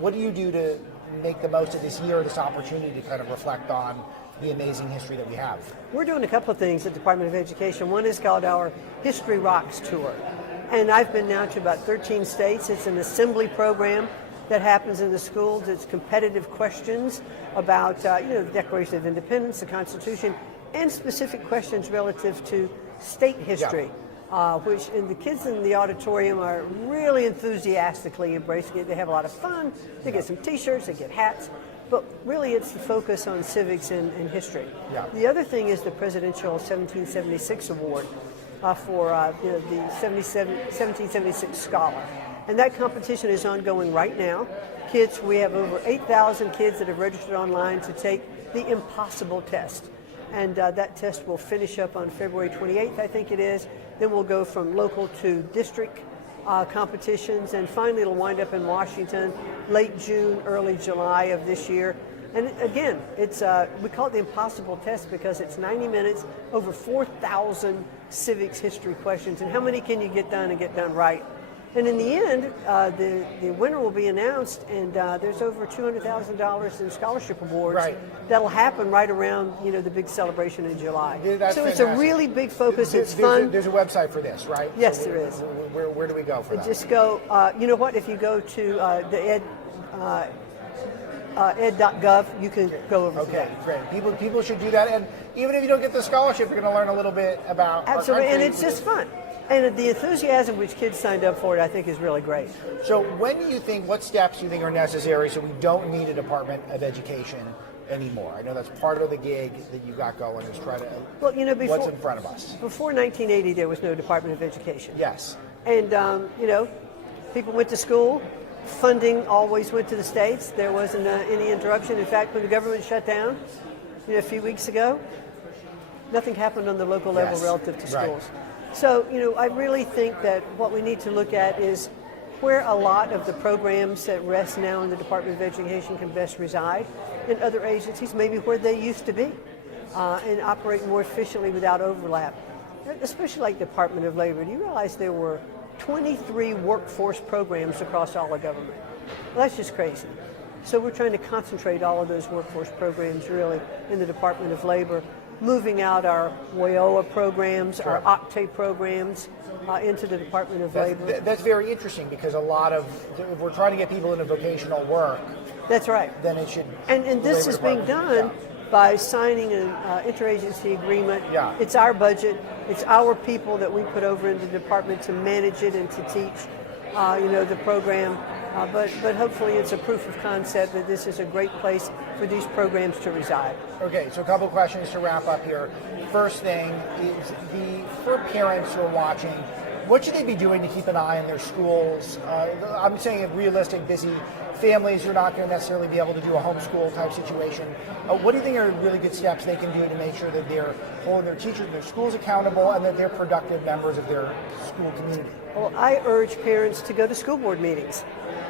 What do you do to make the most of this year, this opportunity to kind of reflect on the amazing history that we have? We're doing a couple of things at the Department of Education. One is called our History Rocks Tour. And I've been now to about 13 states. It's an assembly program that happens in the schools. It's competitive questions about the Declaration of Independence, the Constitution, and specific questions relative to state history, and the kids in the auditorium are really enthusiastically embracing it. They have a lot of fun. They get some T-shirts, they get hats, but really it's the focus on civics and history. The other thing is the Presidential 1776 Award for the 1776 Scholar. And that competition is ongoing right now. We have over 8,000 kids that have registered online to take the impossible test. And that test will finish up on February 28th, I think it is. Then we'll go from local to district competitions, and finally it'll wind up in Washington late June, early July of this year. And again, it's we call it the impossible test because it's 90 minutes, over 4,000 civics history questions. And how many can you get done and get done right? And in the end, the winner will be announced, and there's over $200,000 in scholarship awards that'll happen right around the big celebration in July. So it's a really big focus. It's fun. There's a website for this, right? Yes, so there is. Where do we go for that? Just go. You know what? If you go to the ed.gov, you can go over to that. Okay, great. People should do that, and even if you don't get the scholarship, you're going to learn a little bit about absolutely, our country. and it's just fun. And the enthusiasm which kids signed up for it, I think, is really great. So what steps do you think are necessary so we don't need a Department of Education anymore? I know that's part of the gig that you got going, is try to, what's in front of us. Before 1980, there was no Department of Education. Yes. And, people went to school. Funding always went to the states. There wasn't any interruption. In fact, when the government shut down a few weeks ago, nothing happened on the local level relative to schools. So, I really think that what we need to look at is where a lot of the programs that rest now in the Department of Education can best reside in other agencies, maybe where they used to be, and operate more efficiently without overlap. Especially like Department of Labor. Do you realize there were 23 workforce programs across all of government? Well, that's just crazy. So we're trying to concentrate all of those workforce programs really in the Department of Labor, moving out our WIOA programs, our OCTAE programs into the Department of Labor. That's very interesting because if we're trying to get people into vocational work, that's right. Then it should. And this is being done by signing an interagency agreement. Yeah. It's our budget. It's our people that we put over in the department to manage it and to teach, the program. But hopefully it's a proof of concept that this is a great place for these programs to reside. Okay, so a couple of questions to wrap up here. First thing is for parents who are watching, what should they be doing to keep an eye on their schools? I'm saying in realistic, busy families who are not going to necessarily be able to do a homeschool type situation. What do you think are really good steps they can do to make sure that they're holding their teachers, their schools accountable, and that they're productive members of their school community? Well, I urge parents to go to school board meetings.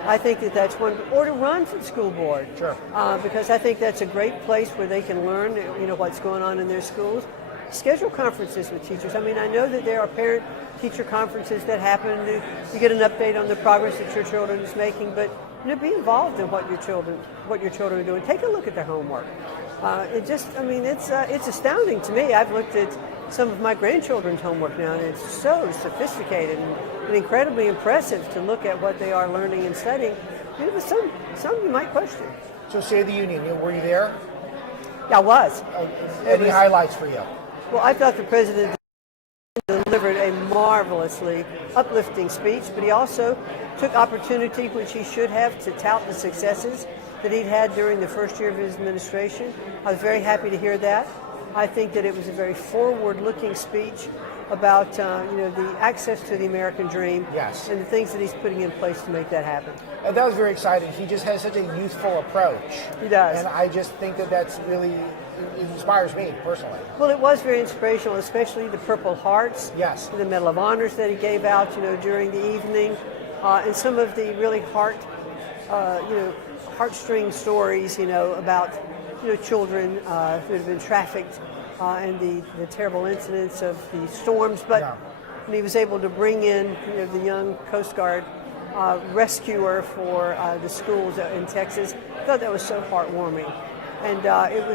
I think that that's one, or to run for the school board. Sure. Because I think that's a great place where they can learn, what's going on in their schools. Schedule conferences with teachers. I mean, I know that there are parent-teacher conferences that happen. You get an update on the progress that your children is making, but be involved in what your children are doing. Take a look at their homework. It's astounding to me. I've looked at some of my grandchildren's homework now, and it's so sophisticated and incredibly impressive to look at what they are learning and studying. But some you might question. So State of the Union, were you there? Yeah, I was. Any highlights for you? Well, I thought the president delivered a marvelously uplifting speech, but he also took opportunity, which he should have, to tout the successes that he'd had during the first year of his administration. I was very happy to hear that. I think that it was a very forward-looking speech about the access to the American dream. Yes. And the things that he's putting in place to make that happen. And that was very exciting. He just has such a youthful approach. He does. And I just think that's really, it inspires me personally. Well, it was very inspirational, especially the Purple Hearts. Yes. The Medal of Honors that he gave out, during the evening, and some of the really heartstring stories, about, children who have been trafficked and the terrible incidents of the storms. But when he was able to bring in, the young Coast Guard rescuer for the schools in Texas, I thought that was so heartwarming. And it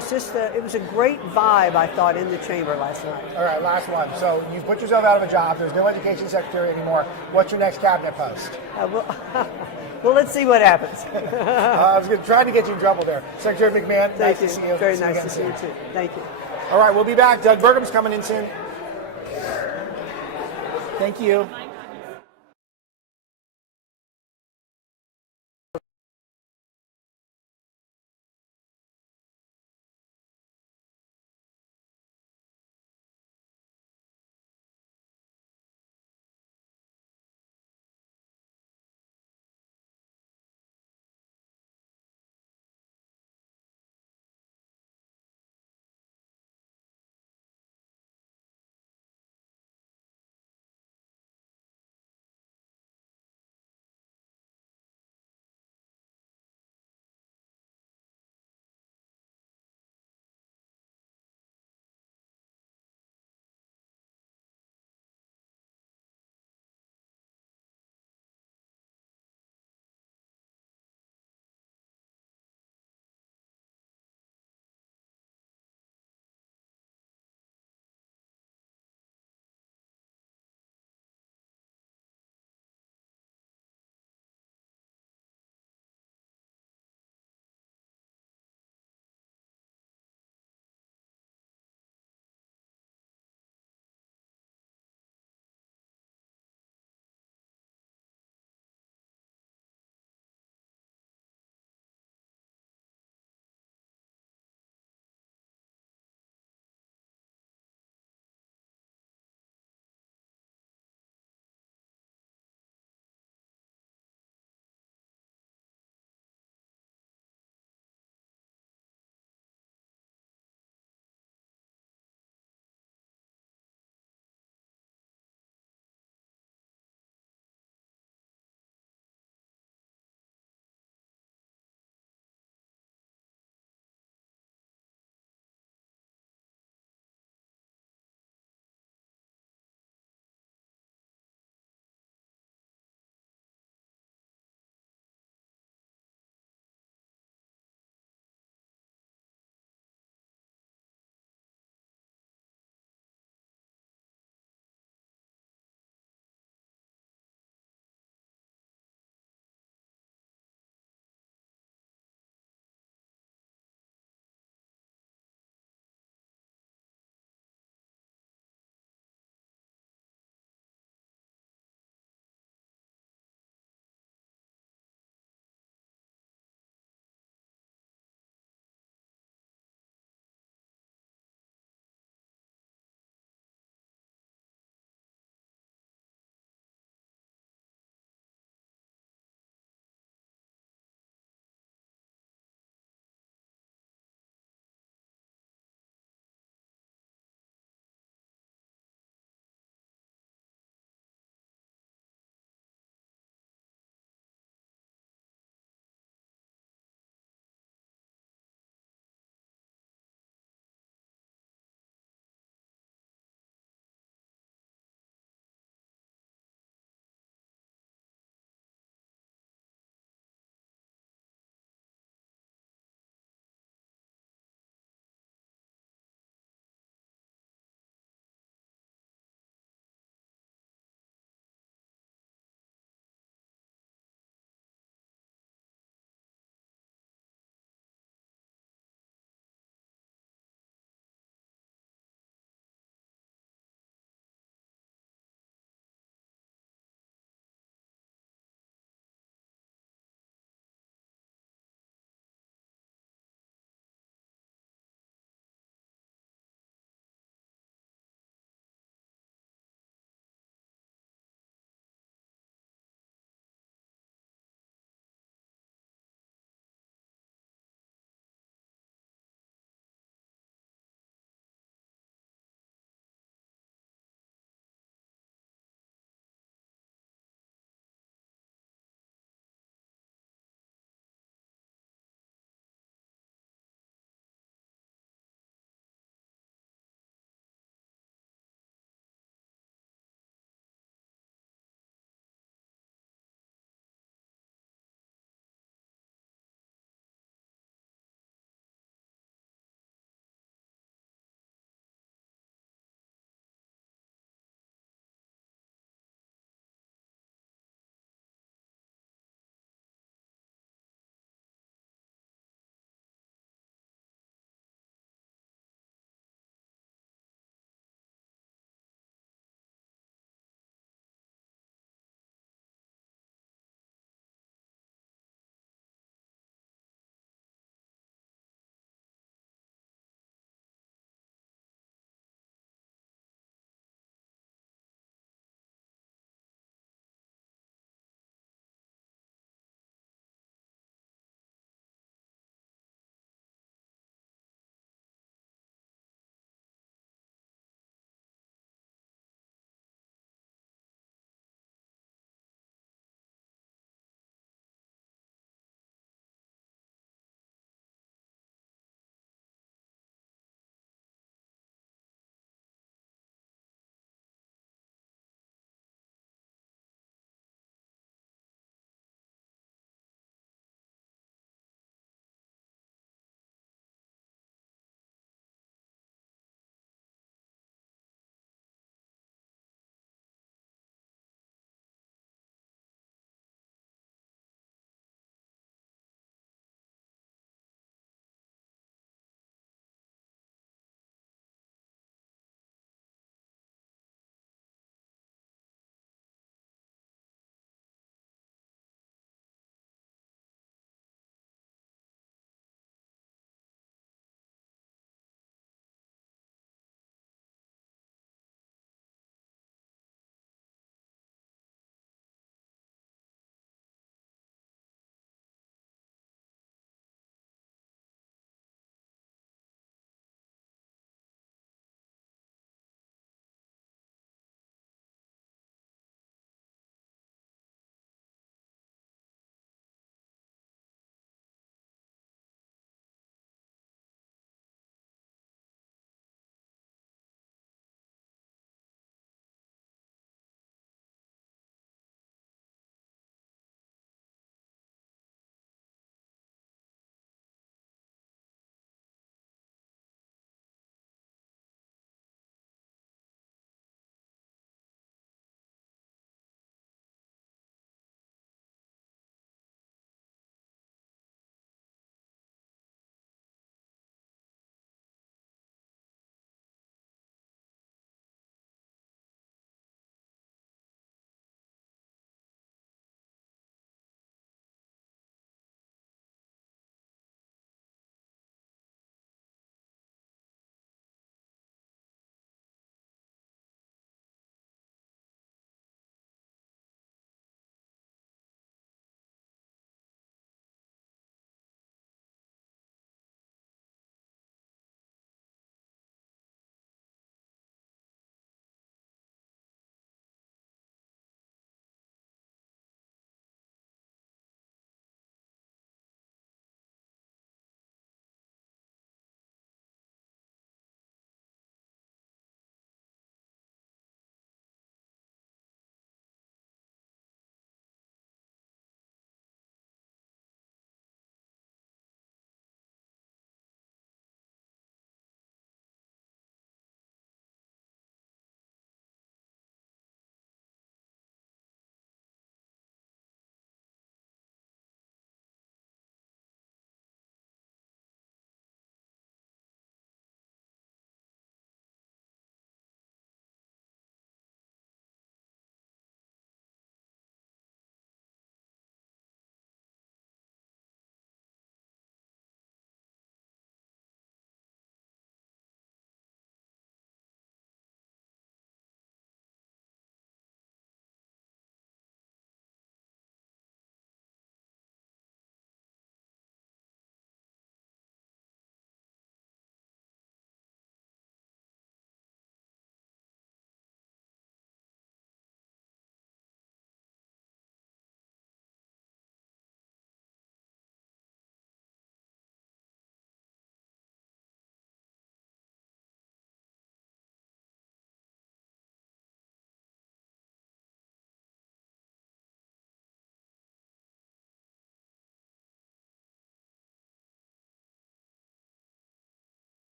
was a great vibe, I thought, in the chamber last night. All right, last one. So you've put yourself out of a job. There's no education secretary anymore. What's your next cabinet post? Well, let's see what happens. I was trying to get you in trouble there. Secretary McMahon, Thank nice you. to see you. Very nice to see you, too. Thank you. All right, we'll be back. Doug Burgum's coming in soon. Thank you.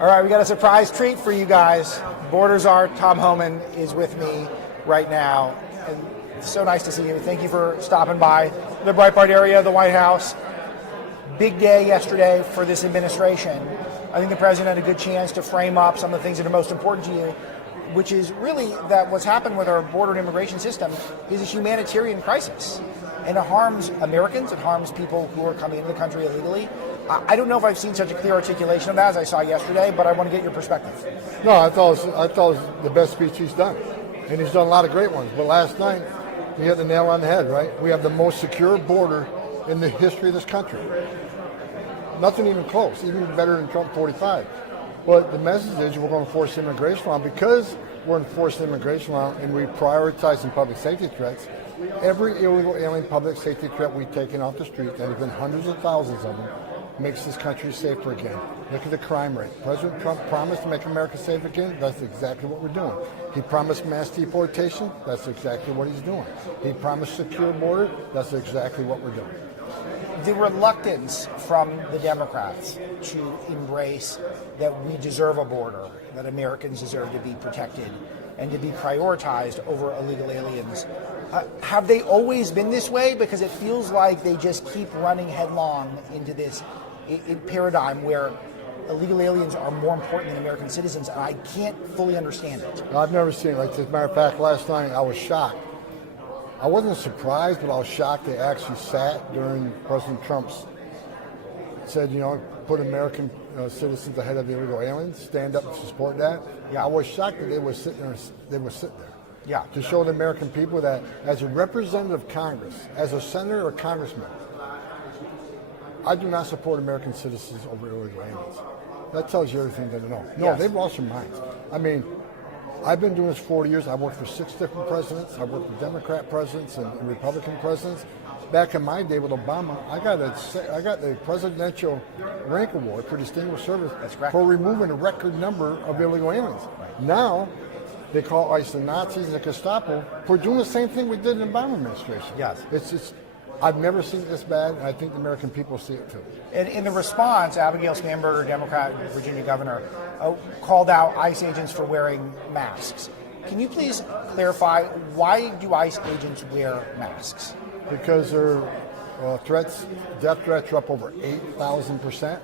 All right, we got a surprise treat for you guys. Borders Art, Tom Homan is with me right now. And it's so nice to see you. Thank you for stopping by the Breitbart area of the White House. Big day yesterday for this administration. I think the president had a good chance to frame up some of the things that are most important to you, which is really that what's happened with our border and immigration system is a humanitarian crisis. And it harms Americans, it harms people who are coming into the country illegally. I don't know if I've seen such a clear articulation of that as I saw yesterday, but I want to get your perspective. No, I thought it was the best speech he's done. And he's done a lot of great ones. But last night, he hit the nail on the head, right? We have the most secure border in the history of this country. Nothing even close, even better than Trump 45. But the message is we're going to force immigration law. Because we're enforcing immigration law and we prioritize in public safety threats, every illegal alien public safety threat we've taken off the street, and there have been hundreds of thousands of them, makes this country safer again. Look at the crime rate. President Trump promised to make America safe again. That's exactly what we're doing. He promised mass deportation. That's exactly what he's doing. He promised secure border. That's exactly what we're doing. The reluctance from the Democrats to embrace that we deserve a border, that Americans deserve to be protected and to be prioritized over illegal aliens. Have they always been this way? Because it feels like they just keep running headlong into this paradigm where illegal aliens are more important than American citizens, and I can't fully understand it. I've never seen it like this. As a matter of fact, last night I was shocked. I wasn't surprised, but I was shocked they actually sat during President Trump's, said, put American citizens ahead of illegal aliens, stand up to support that. Yeah. I was shocked that they would sit there. Yeah. To show the American people that as a representative of Congress, as a senator or congressman, I do not support American citizens over illegal aliens. That tells you everything they know. No, Yes. They've lost their minds. I mean, I've been doing this 40 years. I've worked for 6 different presidents. I've worked with Democrat presidents and Republican presidents. Back in my day with Obama, I got the Presidential Rank Award for Distinguished Service for removing a record number of illegal aliens. Right. Now, they call ICE the Nazis and the Gestapo for doing the same thing we did in the Obama administration. Yes. I've never seen it this bad, and I think the American people see it too. And in the response, Abigail Spanberger, Democrat Virginia governor, called out ICE agents for wearing masks. Can you please clarify, why do ICE agents wear masks? Because their death threats are up over 8,000%.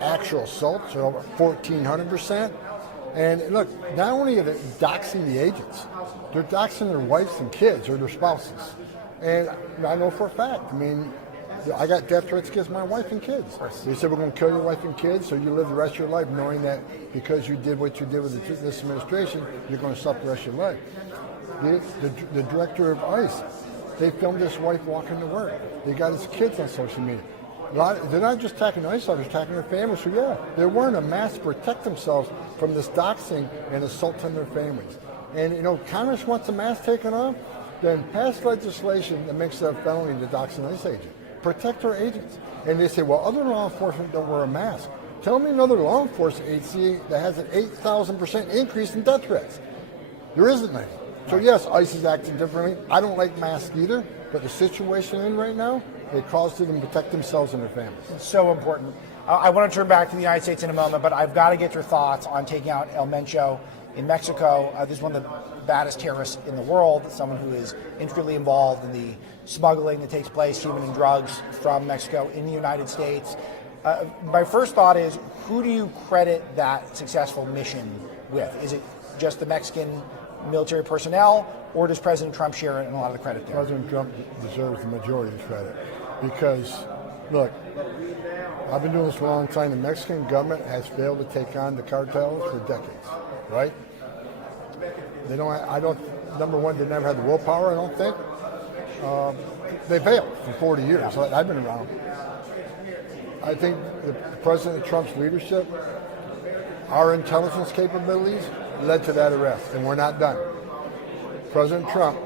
Actual assaults are over 1,400%. And look, not only are they doxing the agents, they're doxing their wives and kids or their spouses. And I know for a fact, I mean, I got death threats against my wife and kids. They said, we're going to kill your wife and kids, so you live the rest of your life knowing that because you did what you did with this administration, you're going to suffer the rest of your life. The director of ICE, they filmed his wife walking to work. They got his kids on social media. They're not just attacking ICE, they're attacking their families. So yeah, they're wearing a mask to protect themselves from this doxing and assault on their families. And Congress wants the mask taken off, then pass legislation that makes it a felony to dox an ICE agent. Protect our agents. And they say, well, other law enforcement don't wear a mask. Tell me another law enforcement agency that has an 8,000% increase in death threats. There isn't any. So yes, ICE is acting differently. I don't like masks either, but the situation in right now, it causes them to protect themselves and their families. It's so important. I want to turn back to the United States in a moment, but I've got to get your thoughts on taking out El Mencho in Mexico. This is one of the baddest terrorists in the world, someone who is intricately involved in the smuggling that takes place, human and drugs, from Mexico in the United States. My first thought is, who do you credit that successful mission with? Is it just the Mexican military personnel, or does President Trump share in a lot of the credit there? President Trump deserves the majority of the credit because, look, I've been doing this for a long time. The Mexican government has failed to take on the cartels for decades, right? They don't. Number one, they never had the willpower. I don't think. They failed for 40 years. So I've been around. I think the President Trump's leadership, our intelligence capabilities, led to that arrest, and we're not done. President Trump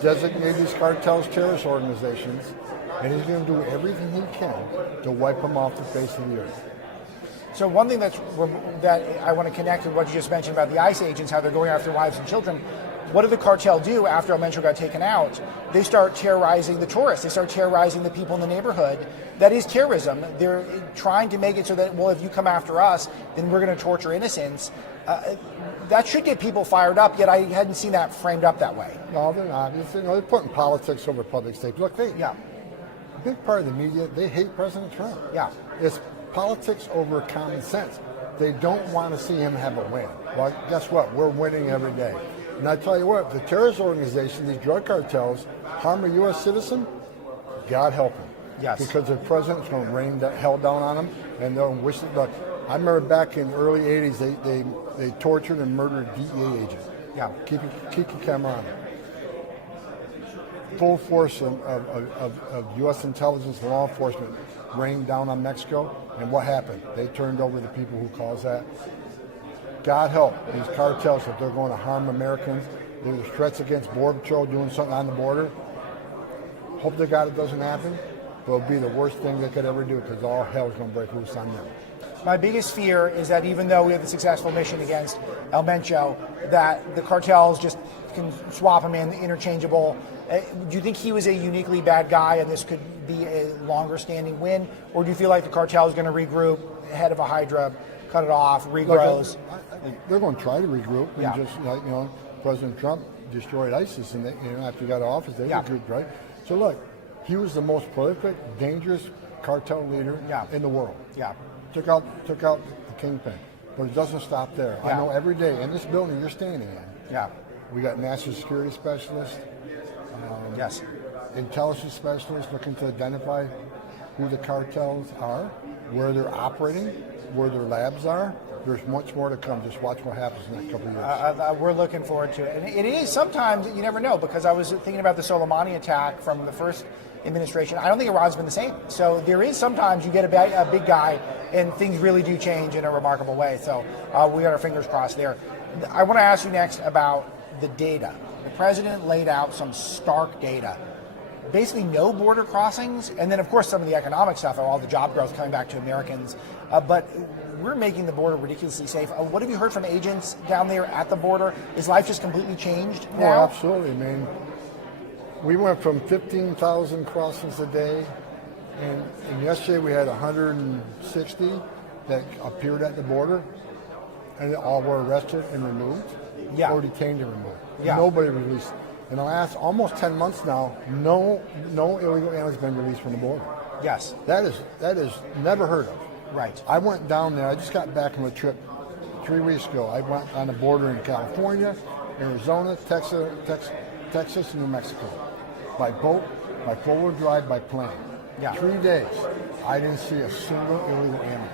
designated these cartels terrorist organizations, and he's going to do everything he can to wipe them off the face of the earth. So one thing that I want to connect with what you just mentioned about the ICE agents, how they're going after wives and children. what did the cartel do after El Mencho got taken out? They start terrorizing the tourists. They start terrorizing the people in the neighborhood. That is terrorism. They're trying to make it so that, well, if you come after us, then we're going to torture innocents. That should get people fired up, yet I hadn't seen that framed up that way. No, they're not. They're putting politics over public safety. Look, a big part of the media, they hate President Trump. Yeah. It's politics over common sense. They don't want to see him have a win. Well, guess what? We're winning every day. And I tell you what, the terrorist organization, these drug cartels, harm a U.S. citizen, God help them. Yes. Because the president's going to rain hell down on them, and they'll wish it. Look, I remember back in the early 80s, they tortured and murdered a DEA agent. Yeah. Kiki Cameron. Full force of U.S. intelligence and law enforcement rained down on Mexico, and what happened? They turned over the people who caused that. God help these cartels if they're going to harm Americans. There's threats against Border Patrol doing something on the border. Hope to God it doesn't happen, but it'll be the worst thing they could ever do because all hell's going to break loose on them. My biggest fear is that even though we have a successful mission against El Mencho, that the cartels just can swap him in, interchangeable. Do you think he was a uniquely bad guy and this could be a longer standing win? Or do you feel like the cartel is going to regroup, head of a hydra, cut it off, regrows? Look, they're going to try to regroup. Yeah. And just like, President Trump destroyed ISIS, and after he got out of office, they regrouped, right? So look, he was the most prolific, dangerous cartel leader in the world. Yeah. Took out the kingpin, but it doesn't stop there. Yeah. I know every day in this building you're standing in. Yeah. We got national security specialists, Yes. intelligence specialists looking to identify who the cartels are, where they're operating, where their labs are. There's much more to come. Just watch what happens in the next couple of years. We're looking forward to it. And it is sometimes, you never know, because I was thinking about the Soleimani attack from the first administration. I don't think Iran's been the same. So there is sometimes you get a big guy and things really do change in a remarkable way. So we got our fingers crossed there. I want to ask you next about the data. The president laid out some stark data. Basically no border crossings, and then of course some of the economic stuff, all the job growth coming back to Americans. But we're making the border ridiculously safe. What have you heard from agents down there at the border? Is life just completely changed now? Oh, absolutely. I mean, we went from 15,000 crossings a day, and yesterday we had 160 that appeared at the border, and all were arrested and removed, or detained and removed. Yeah. Nobody released. In the last almost 10 months now, no illegal alien has been released from the border. Yes. That is never heard of. Right. I went down there. I just got back from a trip 3 weeks ago. I went on the border in California, Arizona, Texas, and New Mexico. By boat, by four-wheel drive, by plane. Yeah. 3 days. I didn't see a single illegal alien.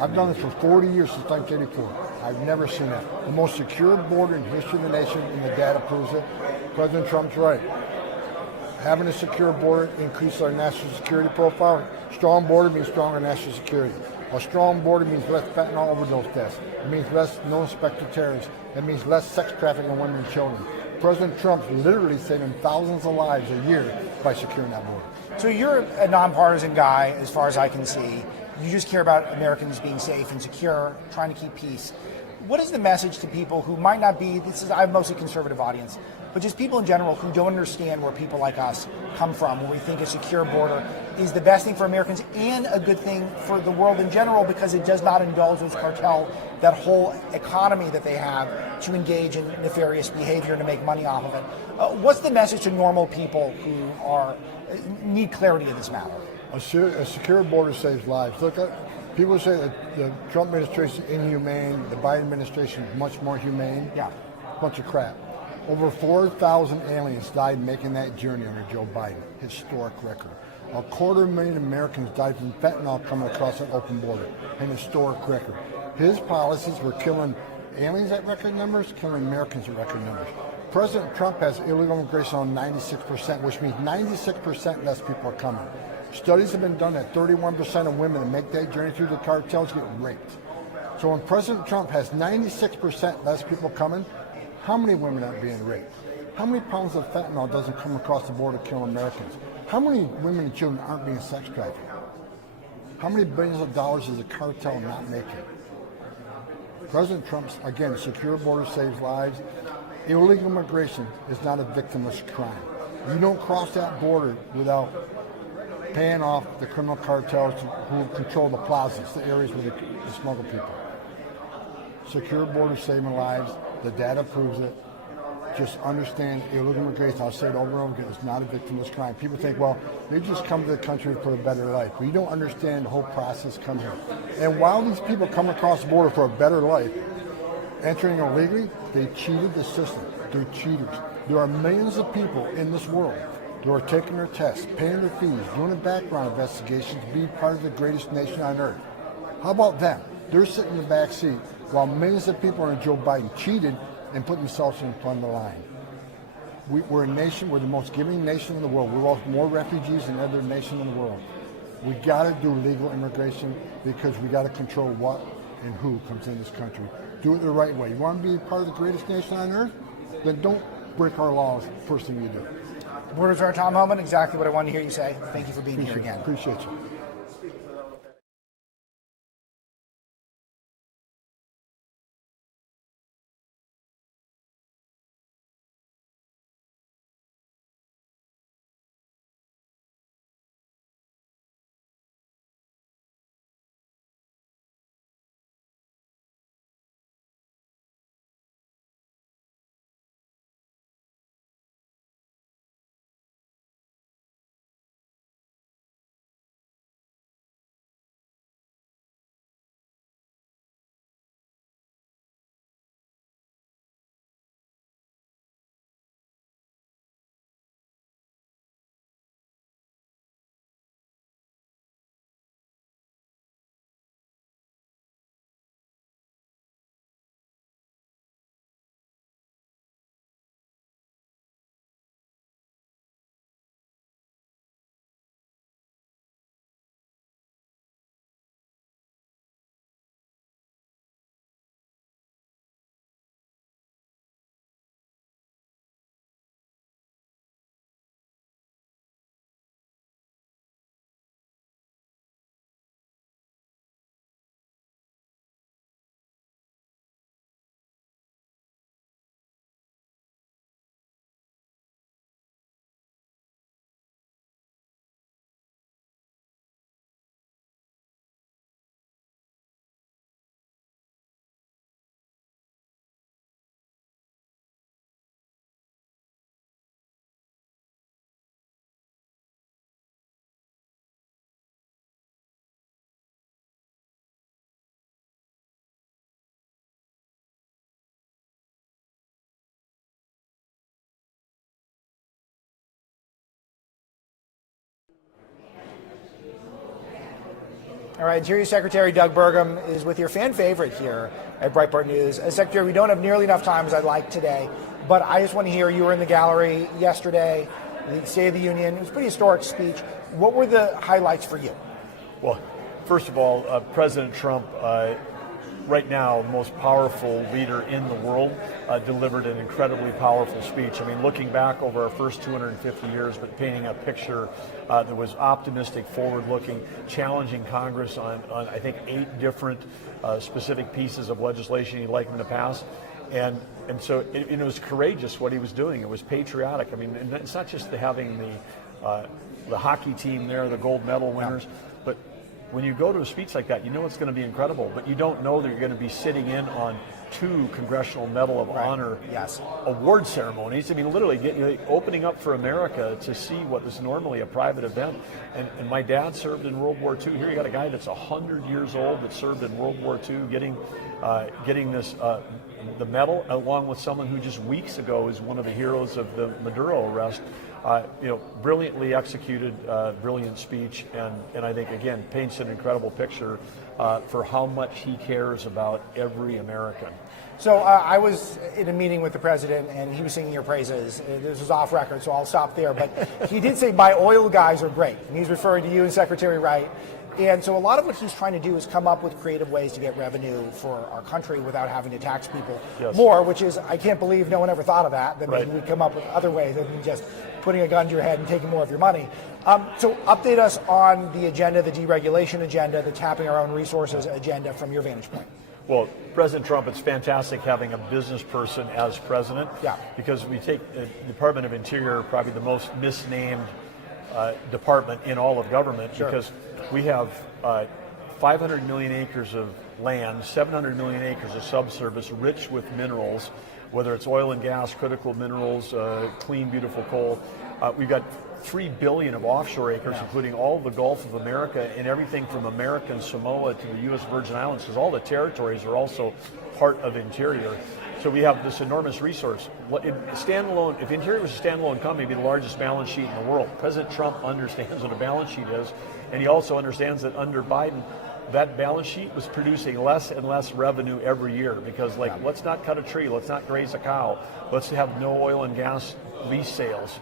I've done this for 40 years, since 1984. I've never seen that. The most secure border in the history of the nation, and the data proves it. President Trump's right. Having a secure border increases our national security profile. Strong border means stronger national security. A strong border means less fentanyl overdose deaths. It means less non-suspected terrorists. It means less sex trafficking of women and children. President Trump's literally saving thousands of lives a year by securing that border. So you're a nonpartisan guy, as far as I can see. You just care about Americans being safe and secure, trying to keep peace. What is the message to people who might not be, I have mostly conservative audience, but just people in general who don't understand where people like us come from, where we think a secure border is the best thing for Americans and a good thing for the world in general because it does not indulge those cartel, that whole economy that they have to engage in nefarious behavior and to make money off of it. What's the message to normal people who need clarity in this matter? A secure border saves lives. Look, people say that the Trump administration is inhumane, the Biden administration is much more humane. Yeah. Bunch of crap. Over 4,000 aliens died making that journey under Joe Biden. Historic record. 250,000 Americans died from fentanyl coming across an open border. An historic record. His policies were killing aliens at record numbers, killing Americans at record numbers. President Trump has illegal immigration on 96%, which means 96% less people are coming. Studies have been done that 31% of women that make that journey through the cartels get raped. So when President Trump has 96% less people coming, how many women are being raped? How many pounds of fentanyl doesn't come across the border killing Americans? How many women and children aren't being sex trafficked? How many billions of dollars is the cartel not making? President Trump's, again, secure border saves lives. illegal immigration is not a victimless crime. You don't cross that border without paying off the criminal cartels who control the plazas, the areas where they smuggle people. Secure borders saving lives. The data proves it. Just understand illegal immigration. I'll say it over and over again. It's not a victimless crime. People think, well, they just come to the country for a better life. But you don't understand the whole process come here. And while these people come across the border for a better life, entering illegally, they cheated the system. They're cheaters. There are millions of people in this world who are taking their tests, paying their fees, doing a background investigation to be part of the greatest nation on earth. How about them? They're sitting in the back seat while millions of people in Joe Biden cheated and put themselves in front of the line. We're a nation, we're the most giving nation in the world. We welcome more refugees than other nation in the world. We got to do legal immigration because we got to control what and who comes in this country. Do it the right way. You want to be part of the greatest nation on earth? Then don't break our laws first thing you do. Borders are Tom Homan, exactly what I wanted to hear you say. Thank you for being here again. Appreciate you. All right, Interior Secretary Doug Burgum is with your fan favorite here at Breitbart News. Secretary, we don't have nearly enough time as I'd like today, but I just want to hear, you were in the gallery yesterday, the State of the Union. It was a pretty historic speech. What were the highlights for you? Well, first of all, President Trump, right now, the most powerful leader in the world, delivered an incredibly powerful speech. I mean, looking back over our first 250 years, but painting a picture that was optimistic, forward-looking, challenging Congress on I think 8 different specific pieces of legislation he'd like them to pass. And so it was courageous what he was doing. It was patriotic. I mean, and it's not just having the hockey team there, the gold medal winners, but when you go to a speech like that, you know it's going to be incredible, but you don't know that you're going to be sitting in on 2 Congressional Medal of Honor award ceremonies. I mean, literally opening up for America to see what was normally a private event. And my dad served in World War II. Here you got a guy that's 100 years old that served in World War II, getting this the medal, along with someone who just weeks ago is one of the heroes of the Maduro arrest. Brilliantly executed, brilliant speech, and I think, again, paints an incredible picture for how much he cares about every American. So I was in a meeting with the president, and he was singing your praises. This was off record, so I'll stop there. But he did say, my oil guys are great, and he's referring to you and Secretary Wright. And so a lot of what he's trying to do is come up with creative ways to get revenue for our country without having to tax people more, which is, I can't believe no one ever thought of that maybe we'd come up with other ways than just putting a gun to your head and taking more of your money. So update us on the agenda, the deregulation agenda, the tapping our own resources agenda from your vantage point. Well, President Trump, it's fantastic having a business person as president. Yeah. Because we take the Department of Interior, probably the most misnamed department in all of government, Sure. because we have 500 million acres of land, 700 million acres of subsurface rich with minerals, whether it's oil and gas, critical minerals, clean, beautiful coal. We've got 3 billion of offshore acres, including all the Gulf of America and everything from American Samoa to the U.S. Virgin Islands, because all the territories are also part of Interior. So we have this enormous resource. Standalone, if Interior was a standalone company, it'd be the largest balance sheet in the world. President Trump understands what a balance sheet is, and he also understands that under Biden, that balance sheet was producing less and less revenue every year because, let's not cut a tree, let's not graze a cow, let's have no oil and gas lease sales.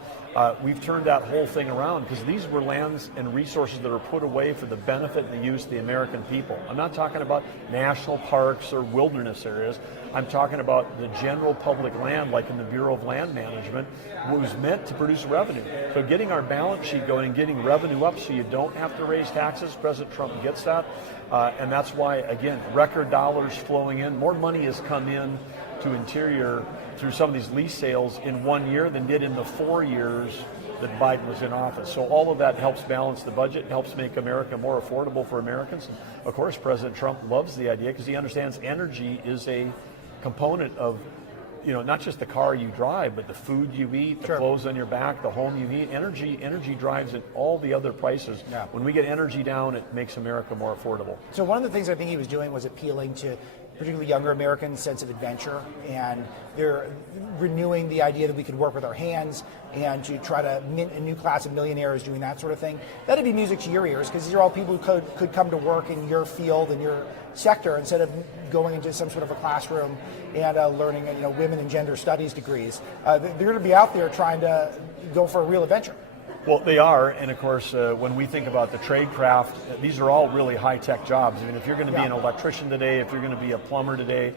We've turned that whole thing around because these were lands and resources that are put away for the benefit and the use of the American people. I'm not talking about national parks or wilderness areas. I'm talking about the general public land, like in the Bureau of Land Management, was meant to produce revenue. So getting our balance sheet going and getting revenue up so you don't have to raise taxes, President Trump gets that. And that's why, again, record dollars flowing in. More money has come in to Interior through some of these lease sales in 1 year than did in the 4 years that Biden was in office. So all of that helps balance the budget, helps make America more affordable for Americans. And of course, President Trump loves the idea because he understands energy is a component of, not just the car you drive, but the food you eat, the clothes on your back, the home you eat. Energy drives it, all the other prices. Yeah. When we get energy down, it makes America more affordable. So one of the things I think he was doing was appealing to particularly younger Americans' sense of adventure, and they're renewing the idea that we could work with our hands and to try to mint a new class of millionaires doing that sort of thing. That'd be music to your ears because these are all people who could come to work in your field and your sector instead of going into some sort of a classroom and learning women and gender studies degrees. They're going to be out there trying to go for a real adventure. Well, they are, and of course, when we think about the trade craft, these are all really high-tech jobs. I mean, if you're going to be an electrician today, if you're going to be a plumber today,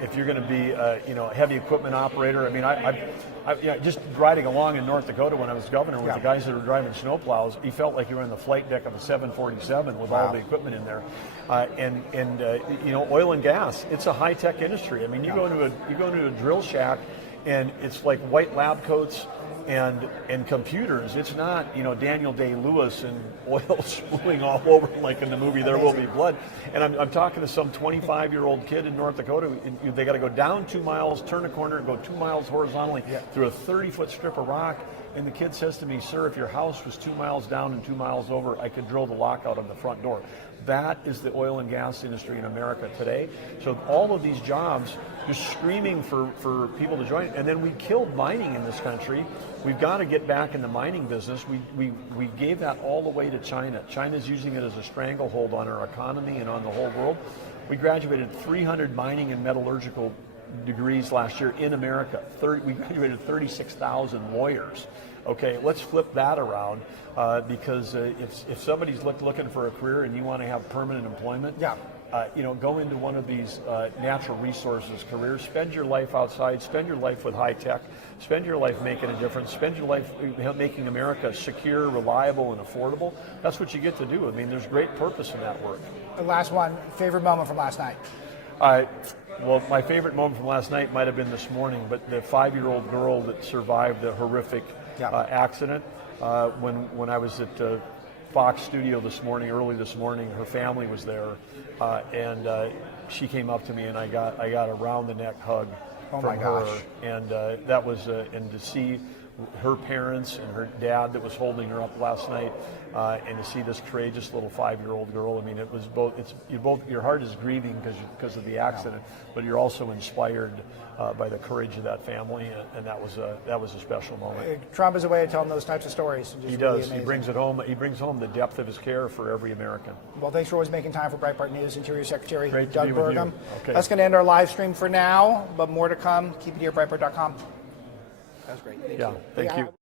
if you're going to be, a heavy equipment operator. I mean, I just riding along in North Dakota when I was governor with the guys that were driving snowplows, you felt like you were in the flight deck of a 747 with all the equipment in there. Oil and gas, it's a high-tech industry. I mean, you go into a drill shack, and it's like white lab coats and computers. It's not Daniel Day-Lewis and oil spewing all over like in the movie There Will Be Blood. And I'm talking to some 25-year-old kid in North Dakota. They got to go down 2 miles, turn a corner, and go 2 miles horizontally through a 30-foot strip of rock. And the kid says to me, "Sir, if your house was 2 miles down and 2 miles over, I could drill the lock out on the front door." That is the oil and gas industry in America today. So all of these jobs, just screaming for people to join. And then we killed mining in this country. We've got to get back in the mining business. We gave that all the way to China. China's using it as a stranglehold on our economy and on the whole world. We graduated 300 mining and metallurgical degrees last year in America. We graduated 36,000 lawyers. Okay, let's flip that around because if somebody's looking for a career and you want to have permanent employment, go into one of these natural resources careers. Spend your life outside. Spend your life with high tech. Spend your life making a difference. Spend your life making America secure, reliable, and affordable. That's what you get to do. I mean, there's great purpose in that work. The last one, favorite moment from last night? Well, my favorite moment from last night might have been this morning, but the 5-year-old girl that survived the horrific accident. When I was at Fox Studio early this morning, her family was there, and she came up to me, and I got a round the neck hug from her, and that was and to see her parents and her dad that was holding her up last night, and to see this courageous little 5-year-old girl. I mean, it was both. Your heart is grieving because of the accident, but you're also inspired by the courage of that family, and that was a special moment. Trump is a way of telling those types of stories. He does. He brings it home. He brings home the depth of his care for every American. Well, thanks for always making time for Breitbart News, Interior Secretary Great Doug to be with Burgum. you. Okay. That's going to end our live stream for now, but more to come. Keep it here at Breitbart.com. That was great. Thank you. Thank you.